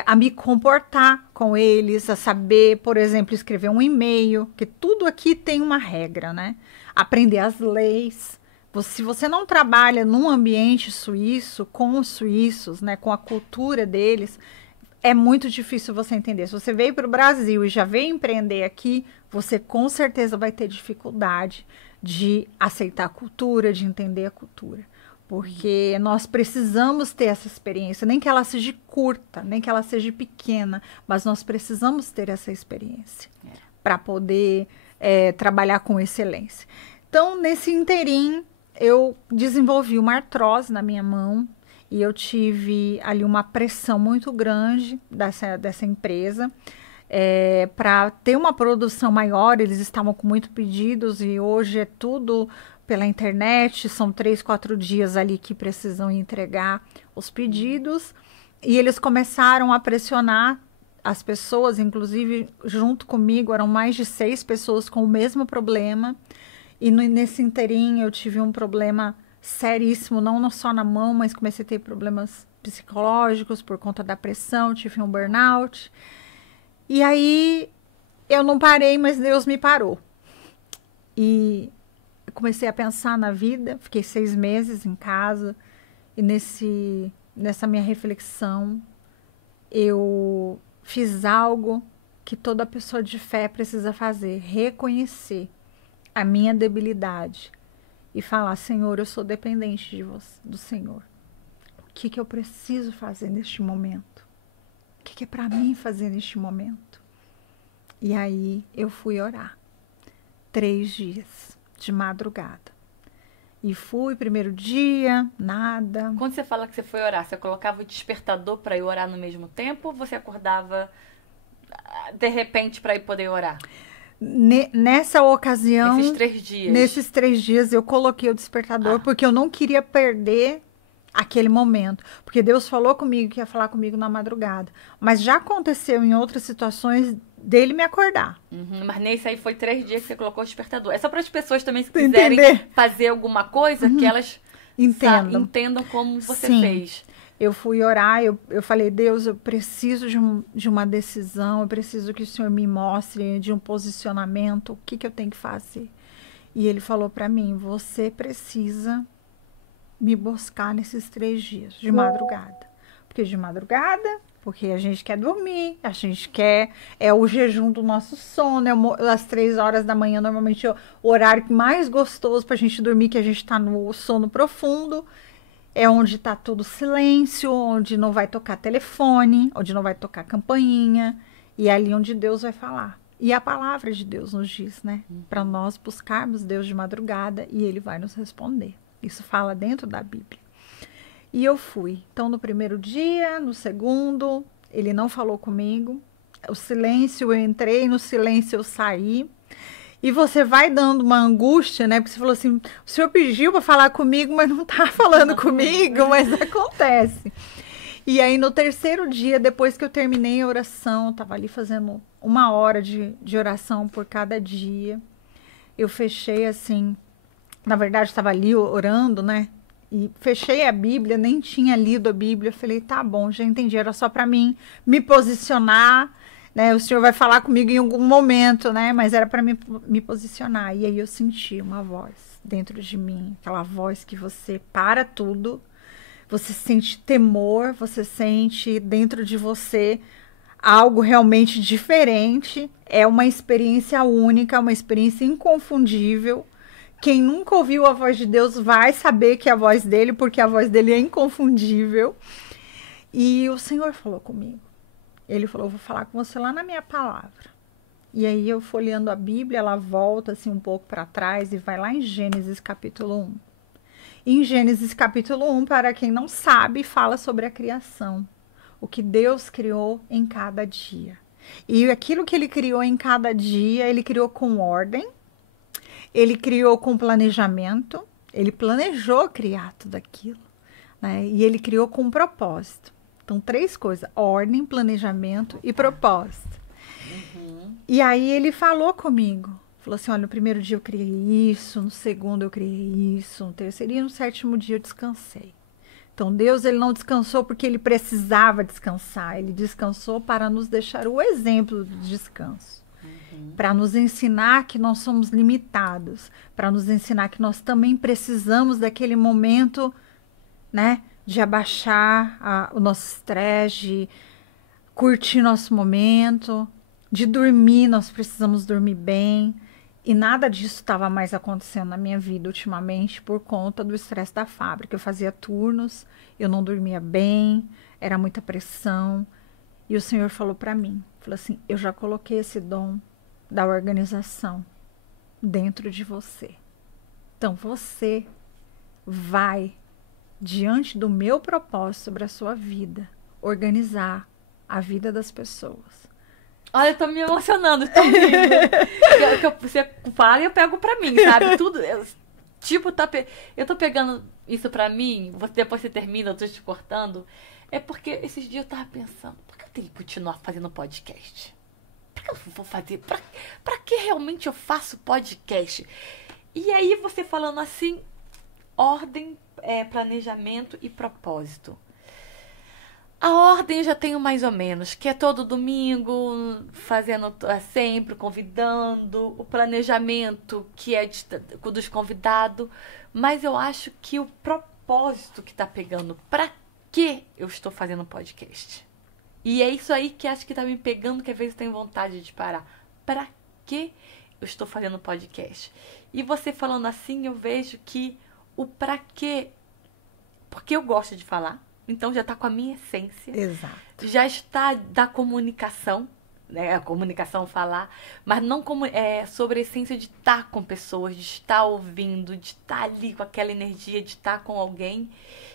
a me comportar com eles, a saber, por exemplo, escrever um e-mail, que tudo aqui tem uma regra, né? Aprender as leis. Se você não trabalha num ambiente suíço, com os suíços, né, com a cultura deles, é muito difícil você entender. Se você veio para o Brasil e já veio empreender aqui, você com certeza vai ter dificuldade de aceitar a cultura, de entender a cultura. Porque nós precisamos ter essa experiência, nem que ela seja curta, nem que ela seja pequena, mas nós precisamos ter essa experiência para poder trabalhar com excelência. Então, nesse inteirinho, eu desenvolvi uma artrose na minha mão e eu tive ali uma pressão muito grande dessa empresa para ter uma produção maior. Eles estavam com muitos pedidos e hoje é tudo pela internet, são 3, 4 dias ali que precisam entregar os pedidos, e eles começaram a pressionar as pessoas, inclusive junto comigo eram mais de 6 pessoas com o mesmo problema, e nesse inteirinho eu tive um problema seríssimo, não só na mão, mas comecei a ter problemas psicológicos por conta da pressão, tive um burnout, e aí eu não parei, mas Deus me parou, e comecei a pensar na vida, fiquei 6 meses em casa, e nessa minha reflexão, eu fiz algo que toda pessoa de fé precisa fazer, reconhecer a minha debilidade e falar: Senhor, eu sou dependente de você, do Senhor. O que eu preciso fazer neste momento? O que é para mim fazer neste momento? E aí eu fui orar. 3 dias. De madrugada. E fui, primeiro dia, nada. Quando você fala que você foi orar, você colocava o despertador para ir orar no mesmo tempo ou você acordava de repente para ir poder orar? Nessa ocasião... Nesses 3 dias eu coloquei o despertador porque eu não queria perder aquele momento. Porque Deus falou comigo que ia falar comigo na madrugada. Mas já aconteceu em outras situações dele me acordar. Mas nesse aí foi 3 dias que você colocou o despertador. É só para as pessoas também, se quiserem fazer alguma coisa, que elas entendam como você fez. Eu fui orar, eu falei: Deus, eu preciso de uma decisão, eu preciso que o Senhor me mostre de um posicionamento, o que eu tenho que fazer. E ele falou para mim: você precisa me buscar nesses 3 dias, de madrugada. Porque de madrugada... Porque a gente quer dormir, a gente quer... É o jejum do nosso sono, às 3 horas da manhã, normalmente é o horário mais gostoso pra gente dormir, que a gente tá no sono profundo. É onde está todo silêncio, onde não vai tocar telefone, onde não vai tocar campainha. E é ali onde Deus vai falar. E a palavra de Deus nos diz, né? Para nós buscarmos Deus de madrugada e Ele vai nos responder. Isso fala dentro da Bíblia. E eu fui. Então, no primeiro dia, no segundo, Ele não falou comigo. O silêncio, eu entrei, no silêncio eu saí. E você vai dando uma angústia, né? Porque você falou assim, o senhor pediu para falar comigo, mas não tá falando comigo, mas acontece. E aí, no terceiro dia, depois que eu terminei a oração, estava ali fazendo 1 hora de oração por cada dia. Eu fechei assim, na verdade, estava ali orando, né? E fechei a Bíblia, nem tinha lido a Bíblia. Falei, tá bom, já entendi, era só para mim me posicionar, né? O Senhor vai falar comigo em algum momento, né? Mas era para me posicionar. E aí eu senti uma voz dentro de mim, aquela voz que você para tudo, você sente temor, você sente dentro de você algo realmente diferente. É uma experiência única, uma experiência inconfundível. Quem nunca ouviu a voz de Deus vai saber que é a voz dele, porque a voz dele é inconfundível. E o Senhor falou comigo. Ele falou, vou falar com você lá na minha palavra. E aí eu folheando a Bíblia, ela volta assim um pouco para trás e vai lá em Gênesis capítulo 1. Em Gênesis capítulo 1, para quem não sabe, fala sobre a criação. O que Deus criou em cada dia. E aquilo que ele criou em cada dia, ele criou com ordem. Ele criou com planejamento. Ele planejou criar tudo aquilo, né? E ele criou com propósito. Então, 3 coisas: ordem, planejamento e propósito. E aí ele falou comigo. Falou assim, olha, no primeiro dia eu criei isso, no segundo eu criei isso, no terceiro e no 7º dia eu descansei. Então, Deus, ele não descansou porque ele precisava descansar. Ele descansou para nos deixar o exemplo do descanso. Para nos ensinar que nós somos limitados. Para nos ensinar que nós também precisamos daquele momento, né? De abaixar o nosso estresse, de curtir nosso momento, de dormir, nós precisamos dormir bem. E nada disso estava mais acontecendo na minha vida ultimamente por conta do estresse da fábrica. Eu fazia turnos, eu não dormia bem, era muita pressão. E o Senhor falou para mim, falou assim, eu já coloquei esse dom da organização dentro de você. Então você vai, diante do meu propósito sobre a sua vida, organizar a vida das pessoas. Olha, eu tô me emocionando, tão lindo. Você fala e eu pego pra mim, sabe? Tudo. Eu tô pegando isso pra mim, depois você termina, eu tô te cortando. É porque esses dias eu tava pensando, por que eu tenho que continuar fazendo podcast? Por que eu vou fazer? Pra que realmente eu faço podcast? E aí você falando assim, ordem, planejamento e propósito. A ordem eu já tenho mais ou menos, que é todo domingo, fazendo sempre, convidando, o planejamento que é dos convidados, mas eu acho que o propósito que tá pegando, pra que eu estou fazendo podcast? E é isso aí que acho que tá me pegando, que às vezes eu tenho vontade de parar. Pra que eu estou fazendo podcast? E você falando assim, eu vejo que o pra quê, porque eu gosto de falar. Então já está com a minha essência. Exato. Já está da comunicação, né? A comunicação falar, mas não como sobre a essência de estar com pessoas, de estar ouvindo, de estar ali com aquela energia, de estar com alguém.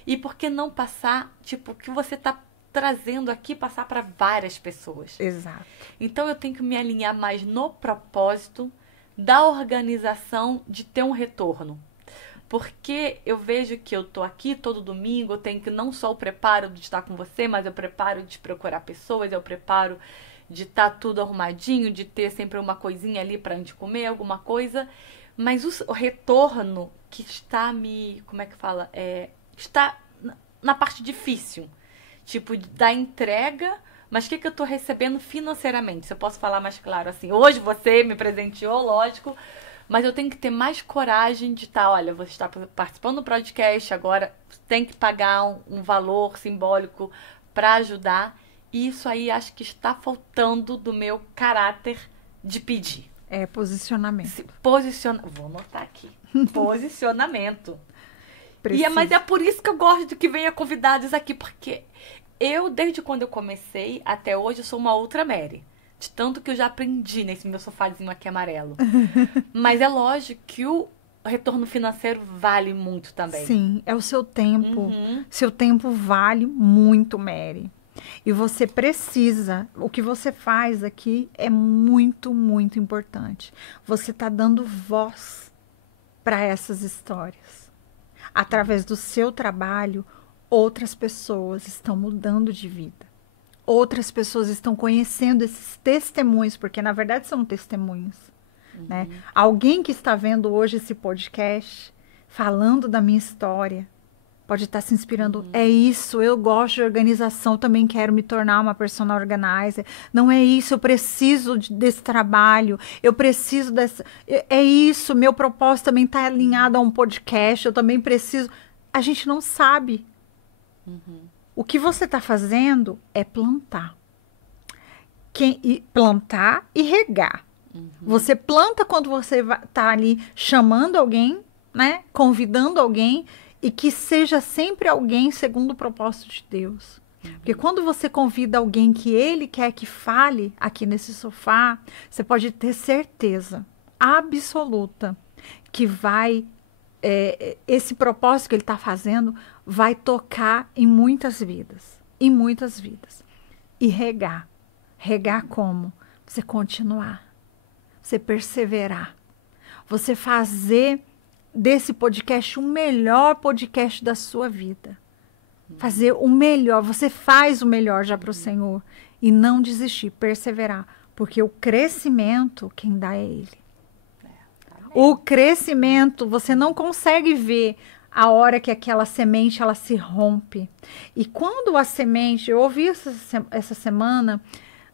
E por que não passar, tipo, o que você está trazendo aqui, passar para várias pessoas? Exato. Então eu tenho que me alinhar mais no propósito da organização de ter um retorno. Porque eu vejo que eu tô aqui todo domingo, eu tenho que não só o preparo de estar com você, mas eu preparo de procurar pessoas, eu preparo de estar tudo arrumadinho, de ter sempre uma coisinha ali pra gente comer, alguma coisa. Mas o retorno que está como é que fala? Está na parte difícil. Tipo, da entrega, mas o que eu tô recebendo financeiramente? Se eu posso falar mais claro assim. Hoje você me presenteou, lógico. Mas eu tenho que ter mais coragem de estar, olha, você está participando do podcast, agora tem que pagar um valor simbólico para ajudar. E isso aí acho que está faltando do meu caráter de pedir. Posicionamento. Vou anotar aqui. Posicionamento. Mas é por isso que eu gosto de que venha convidados aqui, porque eu, desde quando eu comecei até hoje, eu sou uma outra Mary. De tanto que eu já aprendi nesse meu sofazinho aqui amarelo. Mas é lógico que o retorno financeiro vale muito também. Sim, é o seu tempo. Seu tempo vale muito, Mary. E você precisa, o que você faz aqui é muito, muito importante. Você está dando voz para essas histórias. Através do seu trabalho, outras pessoas estão mudando de vida. Outras pessoas estão conhecendo esses testemunhos, porque na verdade são testemunhos. Né? Alguém que está vendo hoje esse podcast, falando da minha história, pode estar se inspirando. É isso, eu gosto de organização, também quero me tornar uma personal organizer. Não é isso, eu preciso desse trabalho, eu preciso dessa... É isso, meu propósito também está alinhado a um podcast, eu também preciso... A gente não sabe. O que você está fazendo é plantar. Plantar e regar. Você planta quando você está ali chamando alguém, né? Convidando alguém, e que seja sempre alguém segundo o propósito de Deus. Porque quando você convida alguém que ele quer que fale aqui nesse sofá, você pode ter certeza absoluta que vai... esse propósito que ele está fazendo vai tocar em muitas vidas. Em muitas vidas. E regar. Regar como? Você continuar. Você perseverar. Você fazer desse podcast o melhor podcast da sua vida. Fazer o melhor. Você faz o melhor já para o Senhor. E não desistir. Perseverar. Porque o crescimento, quem dá é Ele. O crescimento, você não consegue ver a hora que aquela semente ela se rompe. E quando a semente, eu ouvi essa semana,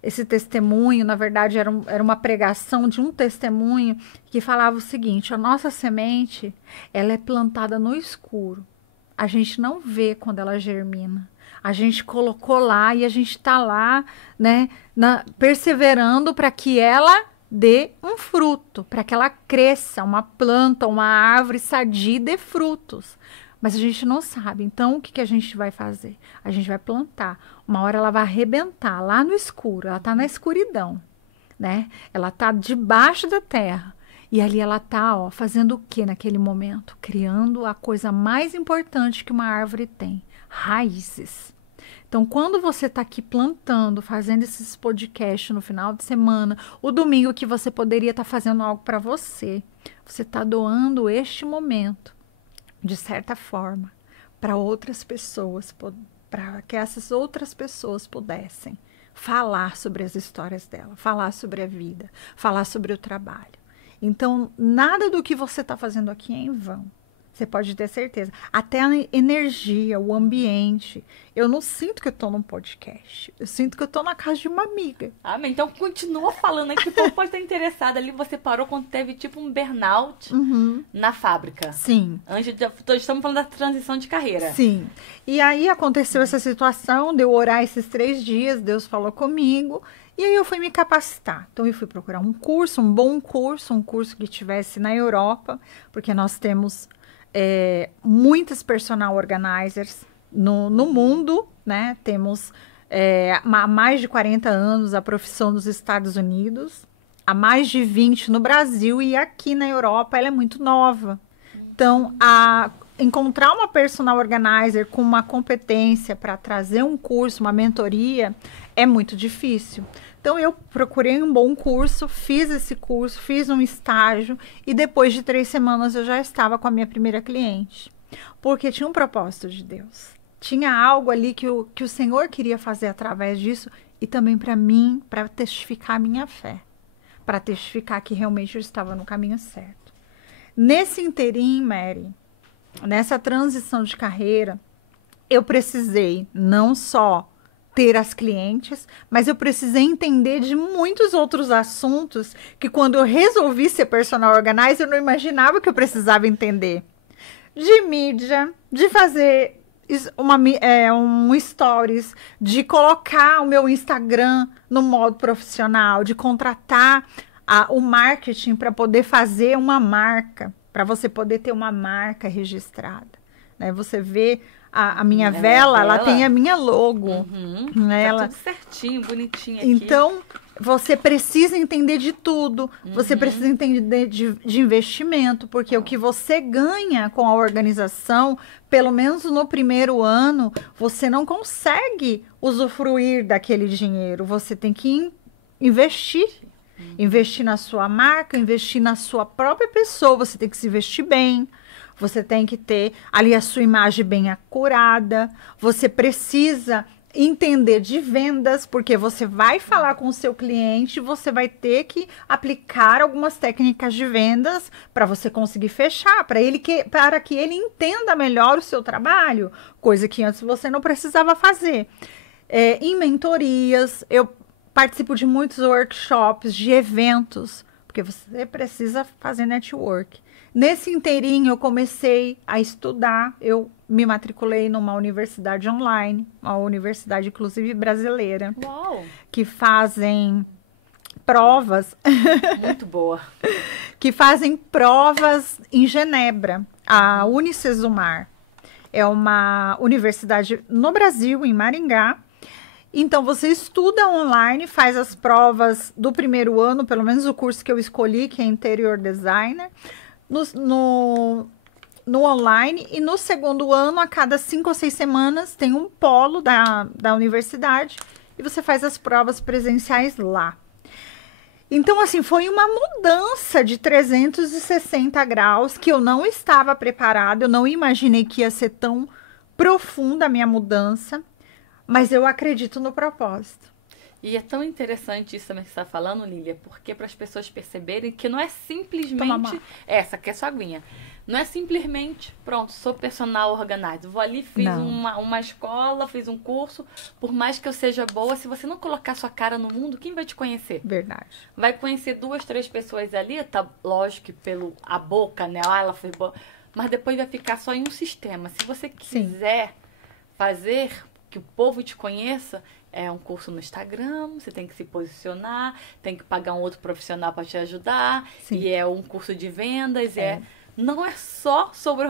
esse testemunho, na verdade era uma pregação de um testemunho que falava o seguinte: a nossa semente, ela é plantada no escuro. A gente não vê quando ela germina. A gente colocou lá e a gente está lá, né, perseverando para que ela dê um fruto, para que ela cresça, uma planta, uma árvore sadia e dê frutos. Mas a gente não sabe. Então, o que a gente vai fazer? A gente vai plantar. Uma hora ela vai arrebentar lá no escuro. Ela está na escuridão, né? Ela está debaixo da terra. E ali ela está, ó, fazendo o que naquele momento? Criando a coisa mais importante que uma árvore tem. Raízes. Então, quando você está aqui plantando, fazendo esses podcasts no final de semana, o domingo que você poderia estar fazendo algo para você, você está doando este momento, de certa forma, para outras pessoas, para que essas outras pessoas pudessem falar sobre as histórias dela, falar sobre a vida, falar sobre o trabalho. Então, nada do que você está fazendo aqui é em vão. Você pode ter certeza. Até a energia, o ambiente. Eu não sinto que eu estou num podcast. Eu sinto que eu estou na casa de uma amiga. Ah, mas então continua falando aí que o povo pode estar interessado. Ali você parou quando teve tipo um burnout na fábrica. Sim. Estamos falando da transição de carreira. Sim. E aí aconteceu essa situação, de eu orar esses 3 dias, Deus falou comigo. E aí eu fui me capacitar. Então eu fui procurar um curso, um bom curso, um curso que estivesse na Europa, porque nós temos... muitas personal organizers no mundo, né? Temos há mais de 40 anos a profissão nos Estados Unidos, há mais de 20 no Brasil, e aqui na Europa ela é muito nova. Então, encontrar uma personal organizer com uma competência para trazer um curso, uma mentoria, é muito difícil. Então, eu procurei um bom curso, fiz esse curso, fiz um estágio e depois de 3 semanas eu já estava com a minha primeira cliente. Porque tinha um propósito de Deus. Tinha algo ali que o Senhor queria fazer através disso e também para mim, para testificar a minha fé. Para testificar que realmente eu estava no caminho certo. Nesse interim, Mary, nessa transição de carreira, eu precisei não só ter as clientes, mas eu precisei entender de muitos outros assuntos que quando eu resolvi ser personal organizer, eu não imaginava que eu precisava entender. De mídia, de fazer um stories, de colocar o meu Instagram no modo profissional, de contratar o marketing para poder fazer uma marca, para você poder ter uma marca registrada, né? Você vê a minha vela, ela tem a minha logo. Né? Tá tudo certinho, bonitinho aqui. Então, você precisa entender de tudo. Você precisa entender de investimento, porque o que você ganha com a organização, pelo menos no primeiro ano, você não consegue usufruir daquele dinheiro. Você tem que investir. Investir na sua marca, investir na sua própria pessoa. Você tem que se vestir bem. Você tem que ter ali a sua imagem bem acurada. Você precisa entender de vendas, porque você vai falar com o seu cliente, você vai ter que aplicar algumas técnicas de vendas para você conseguir fechar, para que ele entenda melhor o seu trabalho, coisa que antes você não precisava fazer. Em mentorias, eu participo de muitos workshops, de eventos, porque você precisa fazer network. Nesse inteirinho, eu comecei a estudar, eu me matriculei numa universidade online, uma universidade, inclusive, brasileira. Uau! Que fazem provas. Muito boa. Que fazem provas em Genebra, a Unicesumar. É uma universidade no Brasil, em Maringá. Então, você estuda online, faz as provas do primeiro ano, pelo menos o curso que eu escolhi, que é Interior Designer, no online, e no segundo ano, a cada 5 ou 6 semanas, tem um polo da universidade e você faz as provas presenciais lá. Então, assim, foi uma mudança de 360 graus que eu não estava preparada, eu não imaginei que ia ser tão profunda a minha mudança, mas eu acredito no propósito. E é tão interessante isso também que você está falando, Lília, porque para as pessoas perceberem que não é simplesmente... Essa aqui é sua aguinha. Não é simplesmente, pronto, sou personal organizer. Vou ali, fiz uma escola, fiz um curso. Por mais que eu seja boa, se você não colocar sua cara no mundo, quem vai te conhecer? Verdade. Vai conhecer 2, 3 pessoas ali, tá? Lógico que pelo a boca, né? Ah, ela foi boa. Mas depois vai ficar só em um sistema. Se você quiser fazer que o povo te conheça... É um curso no Instagram, você tem que se posicionar, tem que pagar um outro profissional para te ajudar, e é um curso de vendas, não é só sobre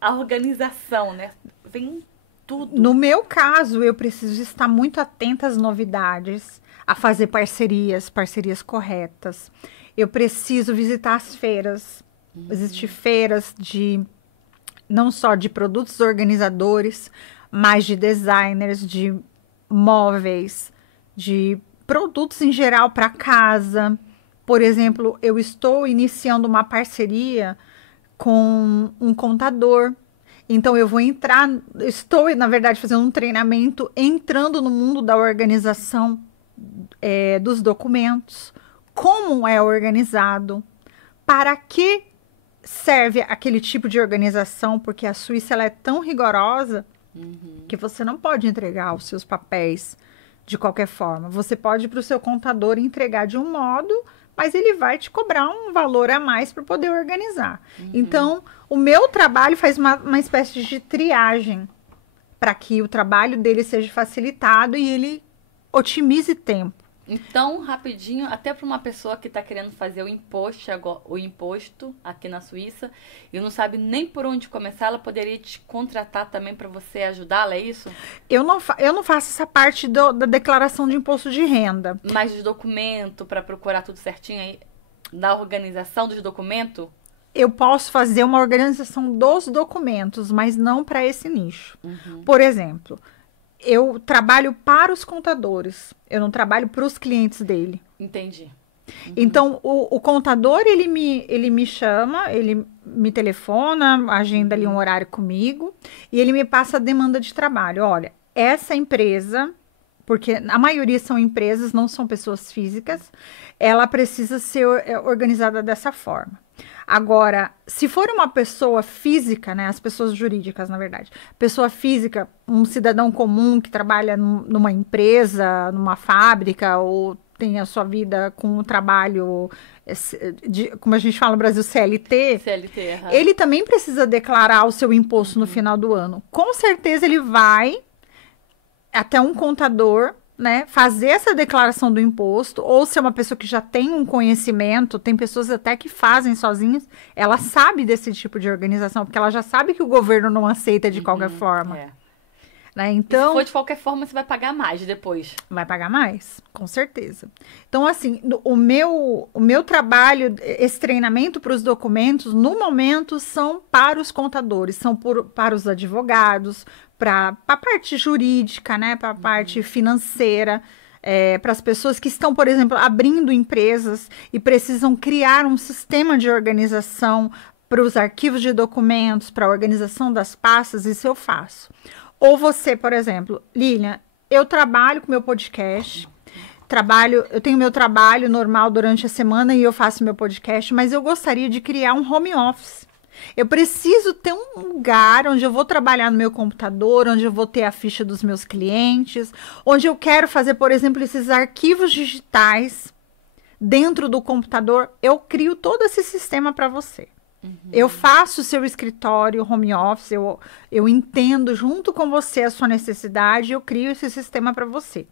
a organização, né? Vem tudo. No meu caso, eu preciso estar muito atenta às novidades, a fazer parcerias corretas. Eu preciso visitar as feiras. Existem feiras não só de produtos organizadores, mas de designers, de móveis, de produtos em geral para casa. Por exemplo, eu estou iniciando uma parceria com um contador. Então, eu vou estou, na verdade, fazendo um treinamento, entrando no mundo da organização dos documentos, como é organizado, para que serve aquele tipo de organização, porque a Suíça ela é tão rigorosa que você não pode entregar os seus papéis de qualquer forma. Você pode ir para o seu contador entregar de um modo, mas ele vai te cobrar um valor a mais para poder organizar. Então, o meu trabalho faz uma espécie de triagem para que o trabalho dele seja facilitado e ele otimize tempo. Então, rapidinho, até para uma pessoa que está querendo fazer o imposto aqui na Suíça e não sabe nem por onde começar, ela poderia te contratar também para você ajudá-la, é isso? Eu não faço essa parte da declaração de imposto de renda. Mas de documento, para procurar tudo certinho aí, da organização dos documentos? Eu posso fazer uma organização dos documentos, mas não para esse nicho. Por exemplo... Eu trabalho para os contadores, eu não trabalho para os clientes dele. Entendi. Então, o contador, ele me chama, ele me telefona, agenda ali um horário comigo, e ele me passa a demanda de trabalho. Olha, essa empresa, porque a maioria são empresas, não são pessoas físicas, ela precisa ser organizada dessa forma. Agora, se for uma pessoa física, né, as pessoas jurídicas, na verdade, pessoa física, um cidadão comum que trabalha numa empresa, numa fábrica, ou tem a sua vida com o trabalho, como a gente fala no Brasil, CLT, ele também precisa declarar o seu imposto no final do ano. Com certeza ele vai até um contador né, fazer essa declaração do imposto, ou se é uma pessoa que já tem um conhecimento, tem pessoas até que fazem sozinhas, ela sabe desse tipo de organização, porque ela já sabe que o governo não aceita de qualquer forma. Né? Então, se for de qualquer forma, você vai pagar mais depois. Vai pagar mais, com certeza. Então, assim, o meu trabalho, esse treinamento para os documentos, no momento, são para os contadores, são para os advogados, para a parte jurídica, né, para a parte financeira, para as pessoas que estão, por exemplo, abrindo empresas e precisam criar um sistema de organização para os arquivos de documentos, para a organização das pastas, isso eu faço. Ou você, por exemplo, Lilian, eu trabalho com meu podcast, eu tenho meu trabalho normal durante a semana e eu faço meu podcast, mas eu gostaria de criar um home office. Eu preciso ter um lugar onde eu vou trabalhar no meu computador, onde eu vou ter a ficha dos meus clientes, onde eu quero fazer, por exemplo, esses arquivos digitais dentro do computador. Eu crio todo esse sistema para você. Eu faço o seu escritório, home office, eu entendo junto com você a sua necessidade, eu crio esse sistema para você.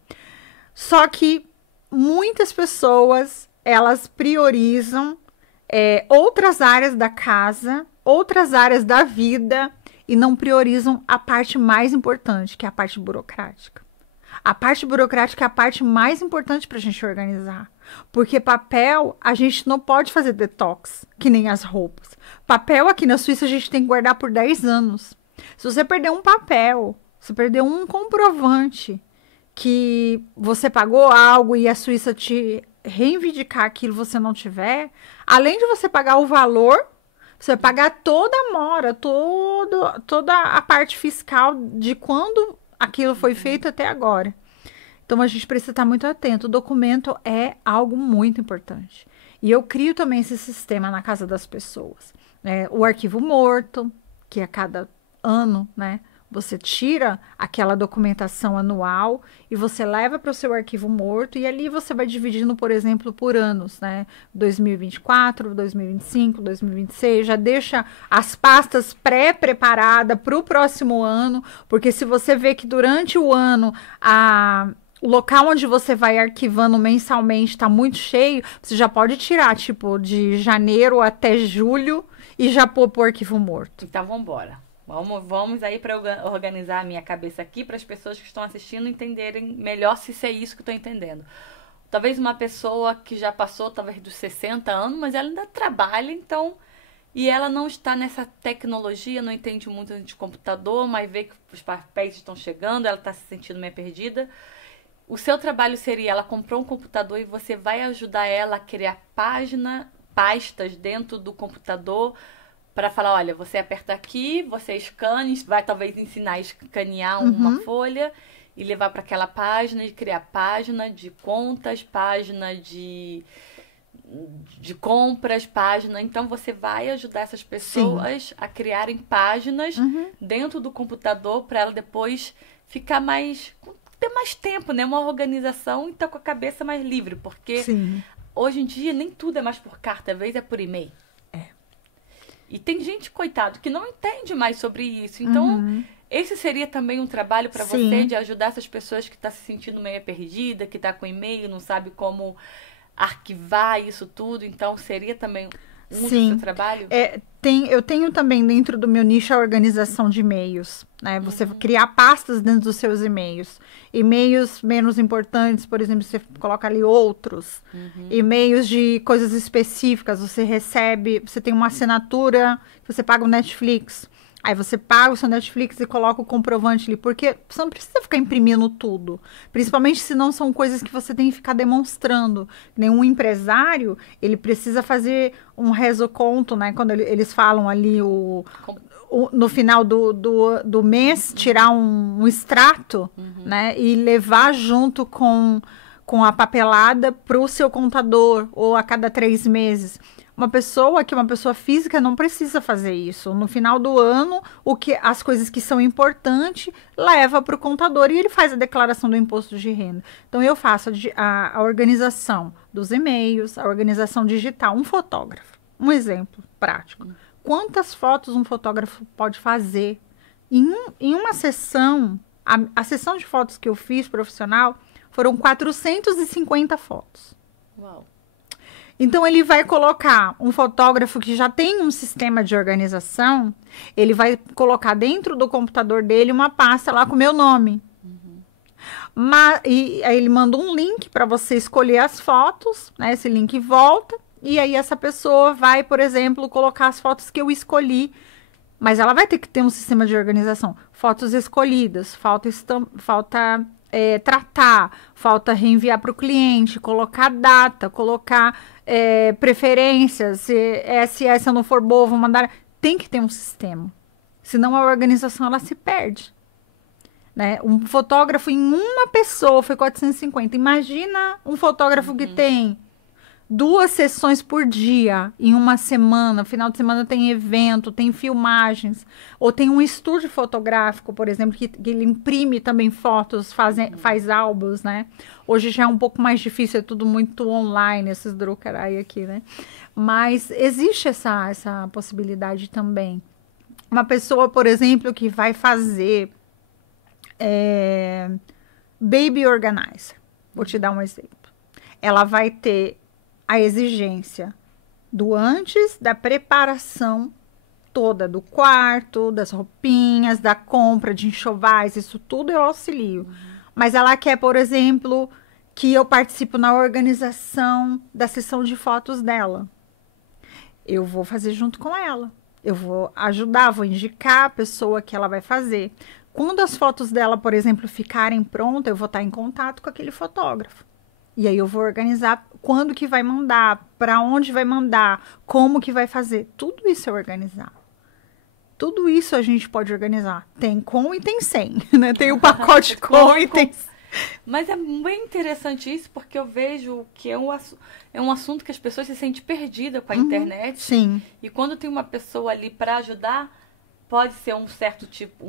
Só que muitas pessoas, elas priorizam outras áreas da casa, outras áreas da vida e não priorizam a parte mais importante, que é a parte burocrática. A parte burocrática é a parte mais importante para a gente organizar. Porque papel, a gente não pode fazer detox, que nem as roupas. Papel aqui na Suíça a gente tem que guardar por 10 anos. Se você perder um papel, se perder um comprovante que você pagou algo e a Suíça te reivindicar aquilo você não tiver, além de você pagar o valor, você vai pagar toda a mora, toda a parte fiscal de quando aquilo foi feito até agora. Então, a gente precisa estar muito atento. O documento é algo muito importante. E eu crio também esse sistema na casa das pessoas. O arquivo morto, que a cada ano, né, você tira aquela documentação anual e você leva para o seu arquivo morto e ali você vai dividindo, por exemplo, por anos, né? 2024, 2025, 2026, já deixa as pastas pré-preparadas para o próximo ano, porque se você vê que durante o ano o local onde você vai arquivando mensalmente está muito cheio, você já pode tirar, tipo, de janeiro até julho e já pôr pro arquivo morto. Então, vamos embora. Vamos aí para organizar a minha cabeça aqui para as pessoas que estão assistindo entenderem melhor se isso é isso que eu estou entendendo. Talvez uma pessoa que já passou, talvez dos 60 anos, mas ela ainda trabalha, então... E ela não está nessa tecnologia, não entende muito de computador, mas vê que os papéis estão chegando, ela está se sentindo meio perdida. O seu trabalho seria, ela comprou um computador e você vai ajudar ela a criar pastas dentro do computador para falar, olha, você aperta aqui, você escane, vai talvez ensinar a escanear uma folha e levar para aquela página e criar página de contas, página de compras, página. Então, você vai ajudar essas pessoas a criarem páginas dentro do computador para ela depois ficar ter mais tempo, né? Uma organização e estar com a cabeça mais livre, porque hoje em dia nem tudo é mais por carta, às vezes é por e-mail. E tem gente, coitado, que não entende mais sobre isso. Então, esse seria também um trabalho para você de ajudar essas pessoas que estão se sentindo meio perdida, que está com e-mail, não sabe como arquivar isso tudo. Então, seria também do seu trabalho? Eu tenho também dentro do meu nicho a organização de e-mails, né? Você criar pastas dentro dos seus e-mails. E-mails menos importantes, por exemplo, você coloca ali outros. E-mails de coisas específicas, você tem uma assinatura, você paga o Netflix. Aí você paga o seu Netflix e coloca o comprovante ali, porque você não precisa ficar imprimindo tudo. Principalmente se não são coisas que você tem que ficar demonstrando. Nenhum empresário, ele precisa fazer um resoconto, né? Quando eles falam ali no final do mês, tirar um extrato, né? E levar junto com a papelada para o seu contador, ou a cada 3 meses. Uma pessoa física não precisa fazer isso. No final do ano, as coisas que são importantes, leva para o contador e ele faz a declaração do imposto de renda. Então, eu faço a organização dos e-mails, a organização digital. Um fotógrafo, um exemplo prático. Quantas fotos um fotógrafo pode fazer? Em uma sessão, a sessão de fotos que eu fiz profissional Foram 450 fotos. Uau. Então, ele vai colocar um fotógrafo que já tem um sistema de organização, ele vai colocar dentro do computador dele uma pasta lá com o meu nome. E aí ele manda um link para você escolher as fotos, né? Esse link volta, e aí essa pessoa vai, por exemplo, colocar as fotos que eu escolhi, mas ela vai ter que ter um sistema de organização. Fotos escolhidas, falta tratar, falta reenviar para o cliente, colocar data, colocar preferências, se essa não for boa, vou mandar. Tem que ter um sistema, senão a organização ela se perde. Né? Um fotógrafo em uma pessoa foi 450. Imagina um fotógrafo que tem 2 sessões por dia em uma semana. Final de semana tem evento, tem filmagens. Ou tem um estúdio fotográfico, por exemplo, que ele imprime também fotos, faz álbuns, né? Hoje já é um pouco mais difícil, é tudo muito online, esses drucarai aqui, né? Mas existe essa possibilidade também. Uma pessoa, por exemplo, que vai fazer baby organizer. Vou te dar um exemplo. Ela vai ter a exigência do antes, da preparação toda, do quarto, das roupinhas, da compra de enxovais, isso tudo eu auxilio. Mas ela quer, por exemplo, que eu participo na organização da sessão de fotos dela. Eu vou fazer junto com ela. Eu vou ajudar, vou indicar a pessoa que ela vai fazer. Quando as fotos dela, por exemplo, ficarem prontas, eu vou estar em contato com aquele fotógrafo. E aí eu vou organizar quando que vai mandar, para onde vai mandar, como que vai fazer. Tudo isso é organizar. Tudo isso a gente pode organizar. Tem com e tem sem, né? Tem o pacote com e tem sem. Mas é bem interessante isso, porque eu vejo que é um assunto que as pessoas se sentem perdidas com a internet. Sim. E quando tem uma pessoa ali para ajudar, pode ser um certo tipo,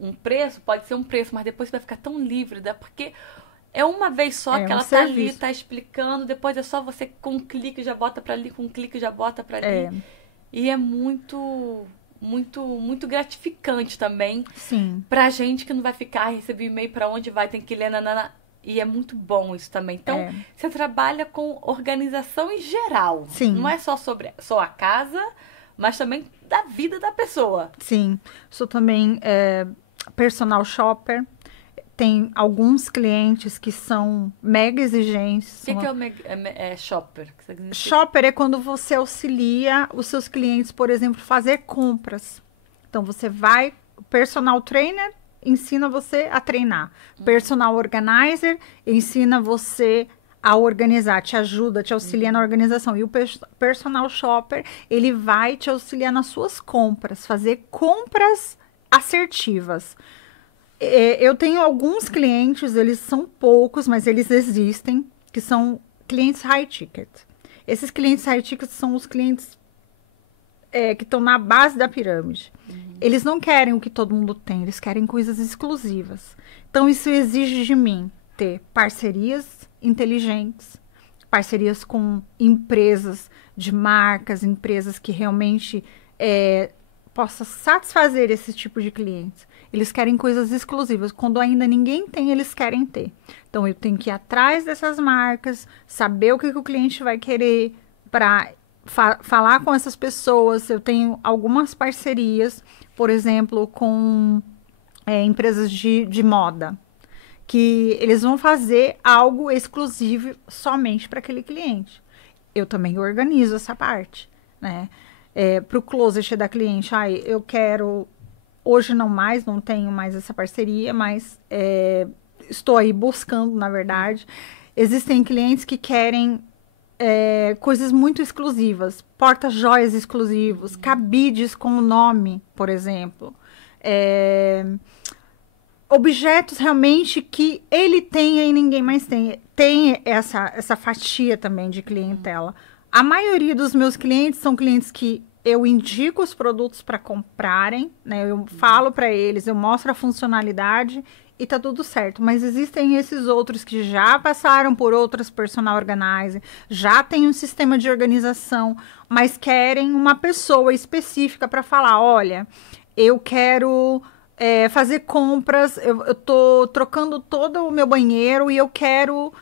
um preço, pode ser um preço, mas depois você vai ficar tão livre, porque é uma vez só que ela tá ali, tá explicando, depois é só você com um clique já bota para ali, com um clique já bota para ali. E é muito gratificante também. Sim. Pra gente que não vai ficar, receber e-mail pra onde vai, tem que ler, nanana. E é muito bom isso também. Então, você trabalha com organização em geral. Sim. Não é só sobre a casa, mas também da vida da pessoa. Sim. Sou também personal shopper. Tem alguns clientes que são mega exigentes. O que é o shopper? Shopper é quando você auxilia os seus clientes, por exemplo, fazer compras. Então, você vai, personal trainer ensina você a treinar. Personal organizer ensina você a organizar, te ajuda, te auxilia na organização. E o personal shopper, ele vai te auxiliar nas suas compras, fazer compras assertivas. Eu tenho alguns clientes, eles são poucos, mas eles existem, que são clientes high ticket. Esses clientes high ticket são os clientes que estão na base da pirâmide. Eles não querem o que todo mundo tem, eles querem coisas exclusivas. Então, isso exige de mim ter parcerias inteligentes, parcerias com empresas de marcas, empresas que realmente possam satisfazer esse tipo de clientes. Eles querem coisas exclusivas. Quando ainda ninguém tem, eles querem ter. Então, eu tenho que ir atrás dessas marcas, saber o que o cliente vai querer para falar com essas pessoas. Eu tenho algumas parcerias, por exemplo, com empresas de moda, que eles vão fazer algo exclusivo somente para aquele cliente. Eu também organizo essa parte, né? Para o closet da cliente, eu quero... Hoje não tenho mais essa parceria, mas estou aí buscando, na verdade. Existem clientes que querem coisas muito exclusivas, porta-joias exclusivos, cabides com o nome, por exemplo. Objetos realmente que ele tenha e ninguém mais tem. Tem essa fatia também de clientela. A maioria dos meus clientes são clientes que eu indico os produtos para comprarem, né? Eu falo para eles, eu mostro a funcionalidade e tá tudo certo. Mas existem esses outros que já passaram por outras personal organizer, já tem um sistema de organização, mas querem uma pessoa específica para falar, olha, eu quero fazer compras, eu tô trocando todo o meu banheiro e eu quero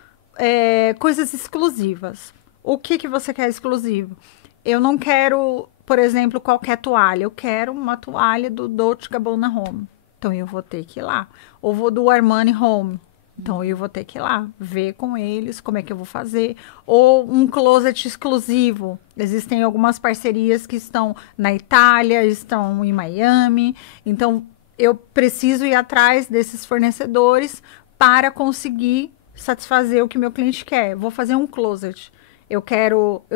coisas exclusivas. O que que você quer exclusivo? Eu não quero, por exemplo, qualquer toalha. Eu quero uma toalha do Dolce Gabbana Home. Então, eu vou ter que ir lá. Ou vou do Armani Home. Então, eu vou ter que ir lá, ver com eles como é que eu vou fazer. Ou um closet exclusivo. Existem algumas parcerias que estão na Itália, estão em Miami. Então, eu preciso ir atrás desses fornecedores para conseguir satisfazer o que meu cliente quer. Vou fazer um closet. Eu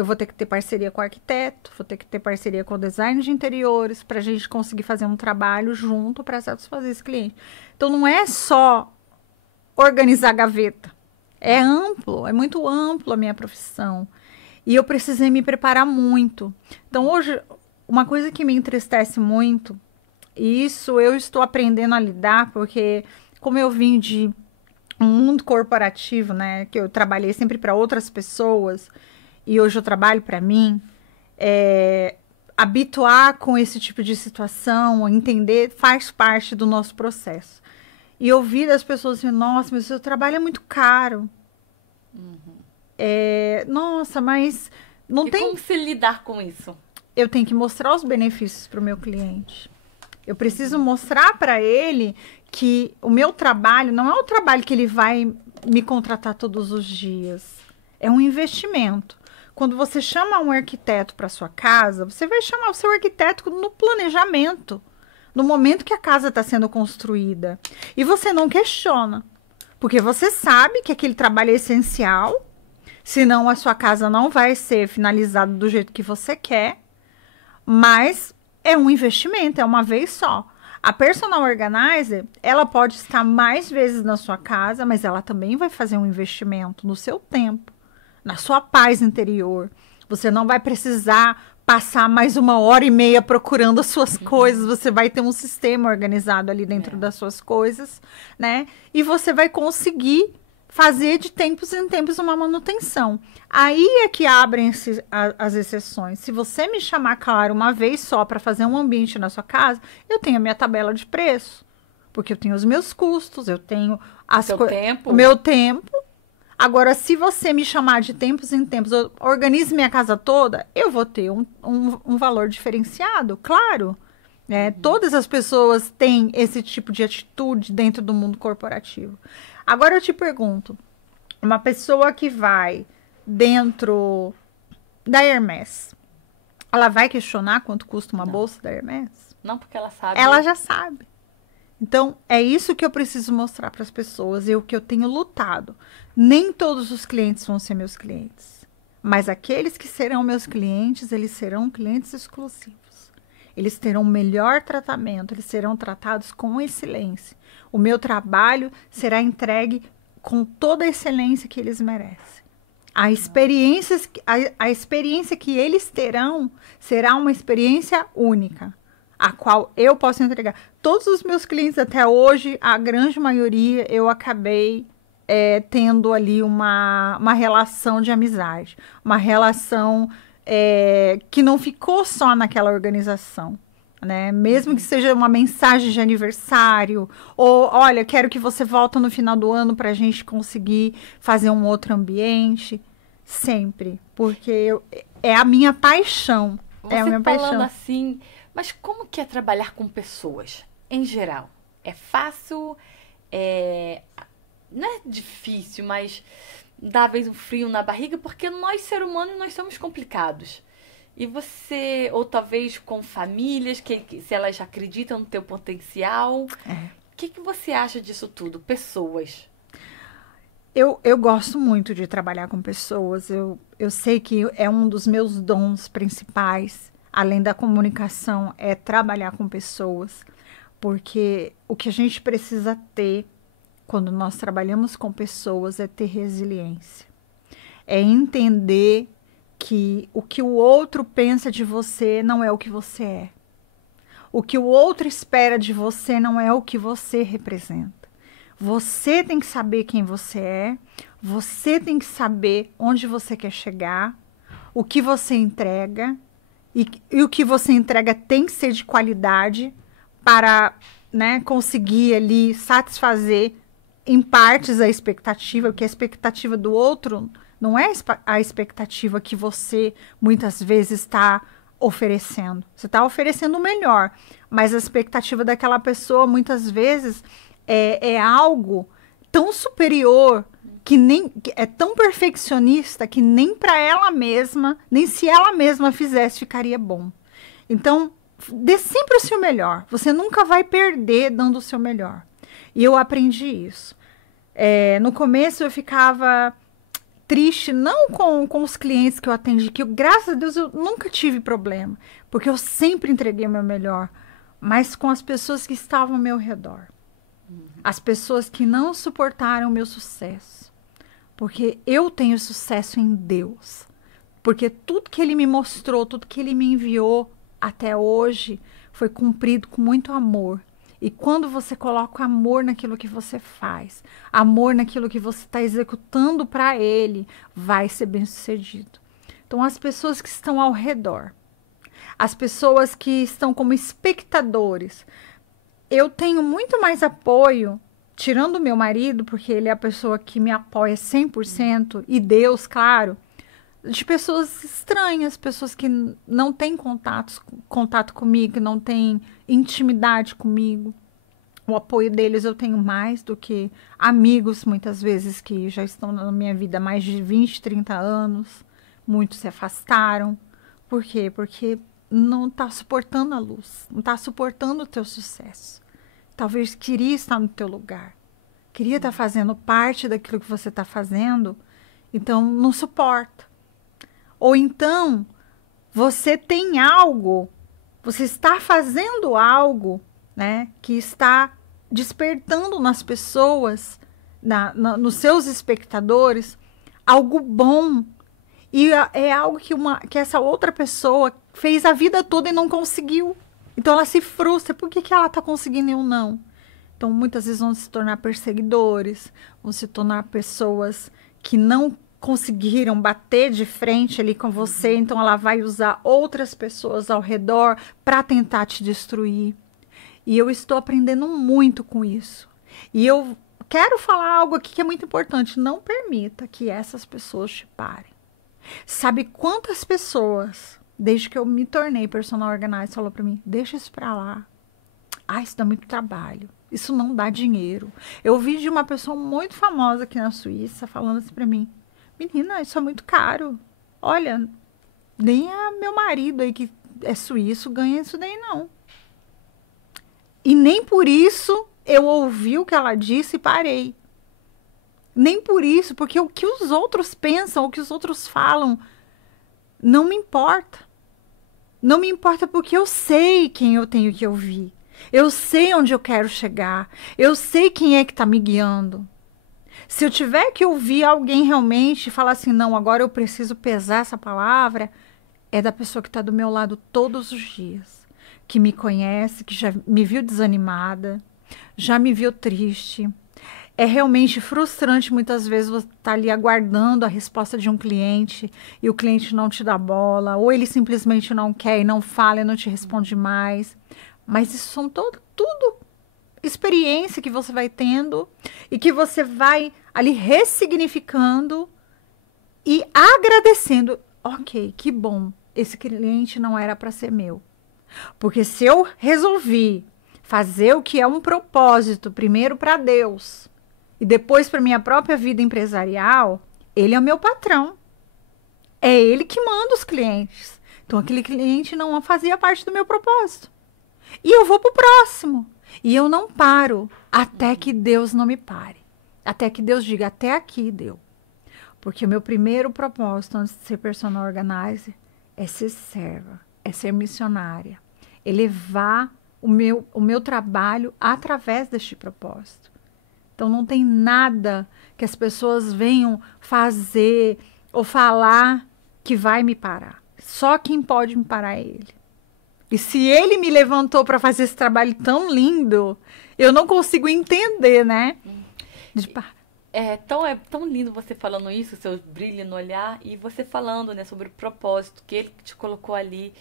vou ter que ter parceria com o arquiteto, vou ter que ter parceria com o design de interiores, para a gente conseguir fazer um trabalho junto para satisfazer esse cliente. Então, não é só organizar a gaveta. É amplo, é muito amplo a minha profissão. E eu precisei me preparar muito. Então, hoje, uma coisa que me entristece muito, e isso eu estou aprendendo a lidar, porque como eu vim de um mundo corporativo, né, que eu trabalhei sempre para outras pessoas, e hoje eu trabalho para mim, habituar com esse tipo de situação, entender, faz parte do nosso processo. E ouvir das pessoas assim, nossa, mas o seu trabalho é muito caro. Nossa, mas não E tem... como se lidar com isso? Eu tenho que mostrar os benefícios para o meu cliente. Eu preciso mostrar para ele que o meu trabalho não é o trabalho que ele vai me contratar todos os dias. É um investimento. Quando você chama um arquiteto para sua casa, você vai chamar o seu arquiteto no planejamento, no momento que a casa está sendo construída. E você não questiona, porque você sabe que aquele trabalho é essencial, senão a sua casa não vai ser finalizada do jeito que você quer, mas é um investimento, é uma vez só. A personal organizer, ela pode estar mais vezes na sua casa, mas ela também vai fazer um investimento no seu tempo, na sua paz interior. Você não vai precisar passar mais 1h30 procurando as suas coisas. Você vai ter um sistema organizado ali dentro das suas coisas, né? E você vai conseguir fazer de tempos em tempos uma manutenção. Aí é que abrem as exceções. Se você me chamar, claro, uma vez só para fazer um ambiente na sua casa, eu tenho a minha tabela de preço. Porque eu tenho os meus custos, eu tenho o meu tempo. Agora, se você me chamar de tempos em tempos, eu organize minha casa toda, eu vou ter um valor diferenciado, claro. Todas as pessoas têm esse tipo de atitude dentro do mundo corporativo. Agora eu te pergunto, uma pessoa que vai dentro da Hermès, ela vai questionar quanto custa uma bolsa da Hermès? Não, porque ela sabe. Ela já sabe. Então, é isso que eu preciso mostrar para as pessoas, o que eu tenho lutado. Nem todos os clientes vão ser meus clientes, mas aqueles que serão meus clientes, eles serão clientes exclusivos. Eles terão melhor tratamento, eles serão tratados com excelência. O meu trabalho será entregue com toda a excelência que eles merecem. A experiência que eles terão será uma experiência única, a qual eu posso entregar. Todos os meus clientes até hoje, a grande maioria, eu acabei tendo ali uma relação de amizade, uma relação que não ficou só naquela organização, né? Mesmo que seja uma mensagem de aniversário, ou olha, quero que você volte no final do ano para a gente conseguir fazer um outro ambiente, sempre, porque é a minha paixão. Você é a minha falando paixão. assim, mas como que é trabalhar com pessoas, em geral? É fácil? Não é difícil, mas dá às vezes um frio na barriga, porque nós, seres humanos, nós somos complicados. E você, ou talvez com famílias, se elas acreditam no teu potencial, o que você acha disso tudo? Pessoas. Eu gosto muito de trabalhar com pessoas. Eu sei que é um dos meus dons principais, além da comunicação, é trabalhar com pessoas. Porque o que a gente precisa ter quando nós trabalhamos com pessoas é ter resiliência. É entender que o que o outro pensa de você não é o que você é. O que o outro espera de você não é o que você representa. Você tem que saber quem você é, você tem que saber onde você quer chegar, o que você entrega, e o que você entrega tem que ser de qualidade para né, conseguir ali satisfazer em partes a expectativa, porque a expectativa do outro não é a expectativa que você muitas vezes está oferecendo. Você está oferecendo o melhor, mas a expectativa daquela pessoa muitas vezes é algo tão superior, que é tão perfeccionista que nem para ela mesma, nem se ela mesma fizesse, ficaria bom. Então, dê sempre o seu melhor. Você nunca vai perder dando o seu melhor. E eu aprendi isso. No começo eu ficava triste, não com os clientes que eu atendi, que graças a Deus eu nunca tive problema, porque eu sempre entreguei o meu melhor, mas com as pessoas que estavam ao meu redor. As pessoas que não suportaram o meu sucesso. Porque eu tenho sucesso em Deus. Porque tudo que Ele me mostrou, tudo que Ele me enviou até hoje foi cumprido com muito amor. E quando você coloca amor naquilo que você faz, amor naquilo que você está executando para Ele, vai ser bem-sucedido. Então, as pessoas que estão ao redor, as pessoas que estão como espectadores, eu tenho muito mais apoio, tirando o meu marido, porque ele é a pessoa que me apoia 100%, e Deus, claro, de pessoas estranhas, pessoas que não têm contato comigo, que não têm intimidade comigo. O apoio deles eu tenho mais do que amigos, muitas vezes, que já estão na minha vida há mais de 20, 30 anos. Muitos se afastaram. Por quê? Porque não está suportando a luz, não está suportando o teu sucesso. Talvez queria estar no teu lugar, queria estar fazendo parte daquilo que você está fazendo, então não suporta. Ou então, você tem algo, você está fazendo algo, né, que está despertando nas pessoas, nos seus espectadores, algo bom. E é algo que essa outra pessoa fez a vida toda e não conseguiu. Então ela se frustra. Por que ela está conseguindo e eu não? Então muitas vezes vão se tornar perseguidores, vão se tornar pessoas que não conseguiram bater de frente ali com você. Então ela vai usar outras pessoas ao redor para tentar te destruir. E eu estou aprendendo muito com isso. E eu quero falar algo aqui que é muito importante. Não permita que essas pessoas te parem. Sabe quantas pessoas, desde que eu me tornei personal organizer, falou para mim, deixa isso para lá. Isso dá muito trabalho. Isso não dá dinheiro. Eu ouvi de uma pessoa muito famosa aqui na Suíça falando assim para mim, menina, isso é muito caro. Olha, nem meu marido aí que é suíço ganha isso daí não. E nem por isso eu ouvi o que ela disse e parei. Nem por isso, porque o que os outros pensam, o que os outros falam, não me importa. Não me importa porque eu sei quem eu tenho que ouvir. Eu sei onde eu quero chegar. Eu sei quem é que está me guiando. Se eu tiver que ouvir alguém realmente falar assim, não, agora eu preciso pesar essa palavra, é da pessoa que está do meu lado todos os dias. Que me conhece, que já me viu desanimada, já me viu triste. É realmente frustrante muitas vezes você estar ali aguardando a resposta de um cliente e o cliente não te dá bola, ou ele simplesmente não quer e não fala e não te responde mais. Mas isso são tudo experiência que você vai tendo e que você vai ali ressignificando e agradecendo. Ok, que bom, esse cliente não era para ser meu. Porque se eu resolvi fazer o que é um propósito, primeiro para Deus e depois para minha própria vida empresarial, ele é o meu patrão. É ele que manda os clientes. Então, aquele cliente não fazia parte do meu propósito. E eu vou para o próximo. E eu não paro até que Deus não me pare. Até que Deus diga, até aqui deu. Porque o meu primeiro propósito antes de ser personal organizer é ser serva, é ser missionária. É levar o meu trabalho através deste propósito. Então, não tem nada que as pessoas venham fazer ou falar que vai me parar. Só quem pode me parar é Ele. E se Ele me levantou para fazer esse trabalho tão lindo, eu não consigo entender, né? É tão lindo você falando isso, seu brilho no olhar, e você falando, né, sobre o propósito que ele te colocou ali.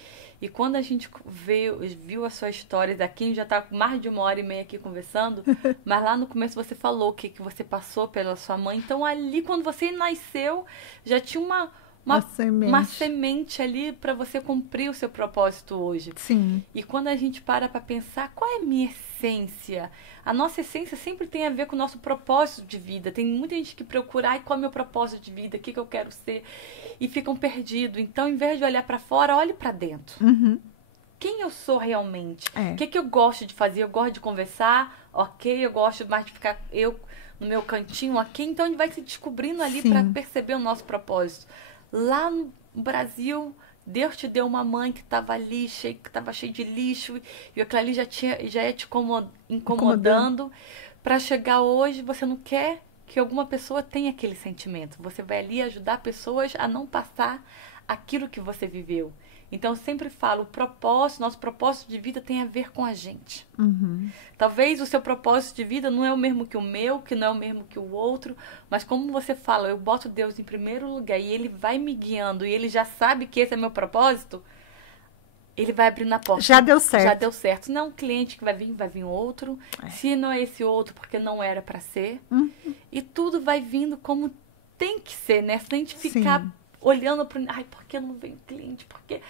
E quando a gente viu a sua história daqui, já tá com mais de 1h30 aqui conversando, mas lá no começo você falou que você passou pela sua mãe. Então ali, quando você nasceu, já tinha A uma semente. semente ali para você cumprir o seu propósito hoje. Sim, E quando a gente para pensar, qual é a minha essência? A nossa essência sempre tem a ver com o nosso propósito de vida. Tem muita gente que procura, ai, qual é o meu propósito de vida? O que eu quero ser? E ficam perdidos. Então, em vez de olhar para fora, olhe para dentro. uhum, Quem eu sou realmente? é, O que eu gosto de fazer? Eu gosto de conversar, ok? Eu gosto mais de ficar eu no meu cantinho, ok? Então, a gente vai se descobrindo ali para sim, perceber o nosso propósito. Lá no Brasil, Deus te deu uma mãe que estava ali, que estava cheia de lixo, e aquilo ali já ia te incomodando. incomodando. Para chegar hoje, você não quer que alguma pessoa tenha aquele sentimento. Você vai ali ajudar pessoas a não passar aquilo que você viveu. Então, eu sempre falo, nosso propósito de vida tem a ver com a gente. Uhum, Talvez o seu propósito de vida não é o mesmo que o meu, que não é o mesmo que o outro, mas como você fala, eu boto Deus em primeiro lugar e ele vai me guiando e ele já sabe que esse é meu propósito, ele vai abrindo a porta. já deu Já certo. deu certo. Se não é um cliente que vai vir outro. É. Se não é esse outro, porque não era para ser. Uhum, E tudo vai vindo como tem que ser, né? Sem a gente ficar sim. olhando para, ai, por que não vem cliente? Porque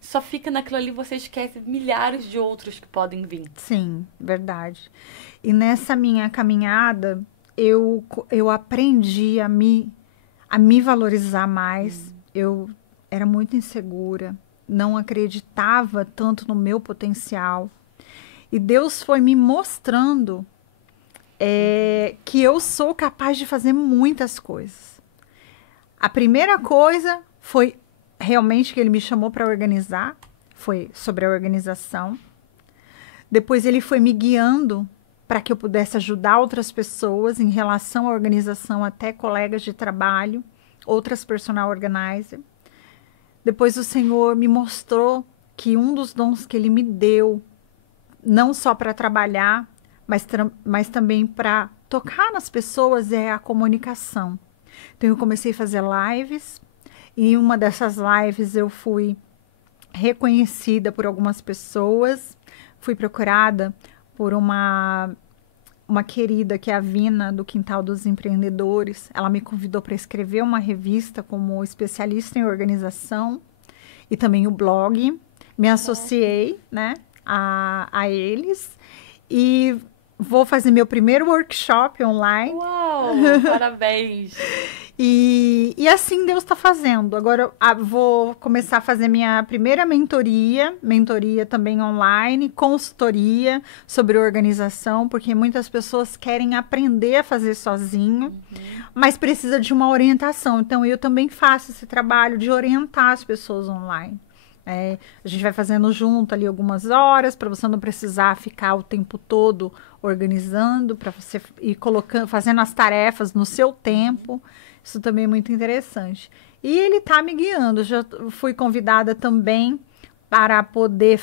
só fica naquilo ali, você esquece milhares de outros que podem vir. Sim, verdade. E nessa minha caminhada, eu aprendi a me valorizar mais. Eu era muito insegura, não acreditava tanto no meu potencial. E Deus foi me mostrando que eu sou capaz de fazer muitas coisas. A primeira coisa foi realmente que ele me chamou para organizar, foi sobre a organização. Depois ele foi me guiando para que eu pudesse ajudar outras pessoas em relação à organização, até colegas de trabalho, outras personal organizer. Depois o Senhor me mostrou que um dos dons que ele me deu, não só para trabalhar, mas também para tocar nas pessoas, é a comunicação. Então eu comecei a fazer lives, e em uma dessas lives eu fui reconhecida por algumas pessoas, fui procurada por uma querida que é a Vina, do Quintal dos Empreendedores. Ela me convidou para escrever uma revista como especialista em organização e também o blog. Me associei, né, a eles e vou fazer meu primeiro workshop online. Uau, parabéns! E assim Deus está fazendo. Agora vou começar a fazer minha primeira mentoria também online, consultoria sobre organização, porque muitas pessoas querem aprender a fazer sozinho, mas precisa de uma orientação. Então eu também faço esse trabalho de orientar as pessoas online. A gente vai fazendo junto ali algumas horas para você não precisar ficar o tempo todo organizando, para você ir colocando, fazendo as tarefas no seu tempo. Isso também é muito interessante. E ele está me guiando. Já fui convidada também para poder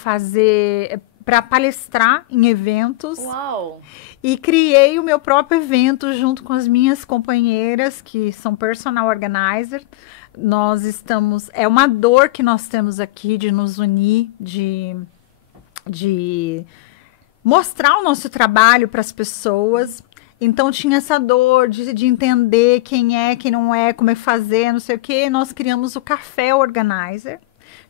para palestrar em eventos. Uau! E criei o meu próprio evento junto com as minhas companheiras, que são personal organizer. Nós estamos, é uma dor que nós temos aqui de nos unir, de mostrar o nosso trabalho para as pessoas. Então tinha essa dor de entender quem é, quem não é, como é fazer, não sei o quê. Nós criamos o Café Organizer.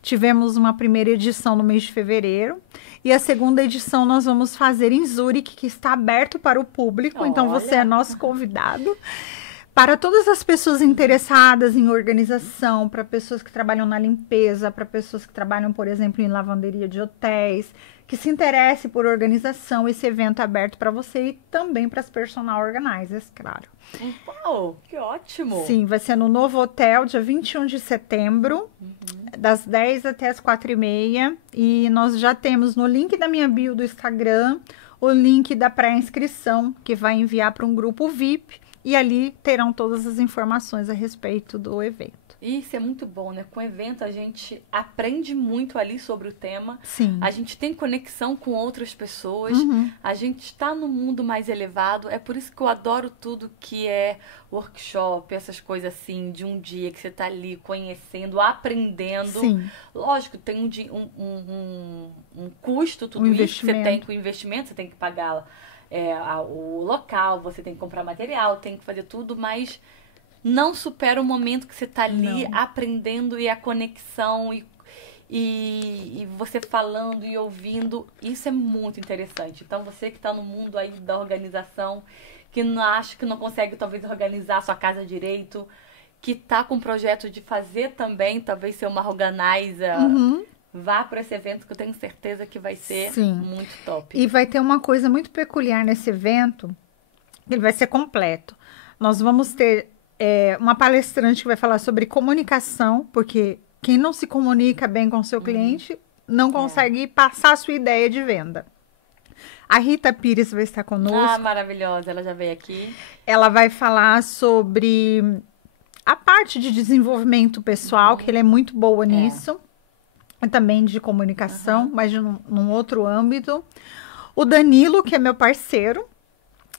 Tivemos uma primeira edição no mês de fevereiro. E a segunda edição nós vamos fazer em Zurique, que está aberto para o público. Então você é nosso convidado. Para todas as pessoas interessadas em organização, para pessoas que trabalham na limpeza, para pessoas que trabalham, por exemplo, em lavanderia de hotéis, que se interesse por organização, esse evento é aberto para você e também para as personal organizers, claro. Uau, que ótimo! Sim, vai ser no Novo Hotel, dia 21 de setembro, das 10 até as 4h30. E nós já temos no link da minha bio do Instagram o link da pré-inscrição, que vai enviar para um grupo VIP. E ali terão todas as informações a respeito do evento. Isso é muito bom, né? Com o evento a gente aprende muito ali sobre o tema. Sim. A gente tem conexão com outras pessoas. A gente está no mundo mais elevado. É por isso que eu adoro tudo que é workshop, essas coisas assim, de um dia que você tá ali conhecendo, aprendendo. Sim. Lógico, tem um custo, tudo isso que você tem com o investimento, você tem que pagar o local, você tem que comprar material, tem que fazer tudo, mas não supera o momento que você tá ali aprendendo e a conexão e você falando e ouvindo. Isso é muito interessante. Então, você que tá no mundo aí da organização, que não acha que não consegue talvez organizar a sua casa direito, que tá com um projeto de fazer também, talvez ser uma organizer, vá para esse evento que eu tenho certeza que vai ser muito top. E vai ter uma coisa muito peculiar nesse evento, ele vai ser completo. Nós vamos ter uma palestrante que vai falar sobre comunicação, porque quem não se comunica bem com o seu cliente não consegue passar a sua ideia de venda. A Rita Pires vai estar conosco. Ah, maravilhosa, ela já veio aqui. Ela vai falar sobre a parte de desenvolvimento pessoal, que ela é muito boa nisso. E também de comunicação, mas num outro âmbito. O Danilo, que é meu parceiro,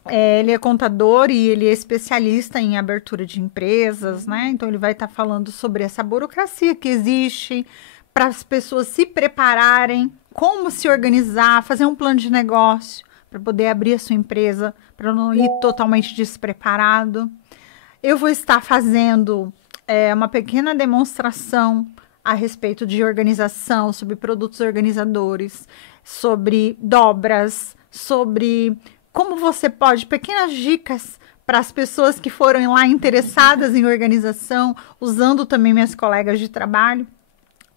ele é contador e ele é especialista em abertura de empresas, né? Então, ele vai estar falando sobre essa burocracia que existe para as pessoas se prepararem, como se organizar, fazer um plano de negócio para poder abrir a sua empresa, para não ir totalmente despreparado. Eu vou estar fazendo uma pequena demonstração a respeito de organização, sobre produtos organizadores, sobre dobras, sobre como você pode, pequenas dicas para as pessoas que foram lá interessadas em organização, usando também minhas colegas de trabalho,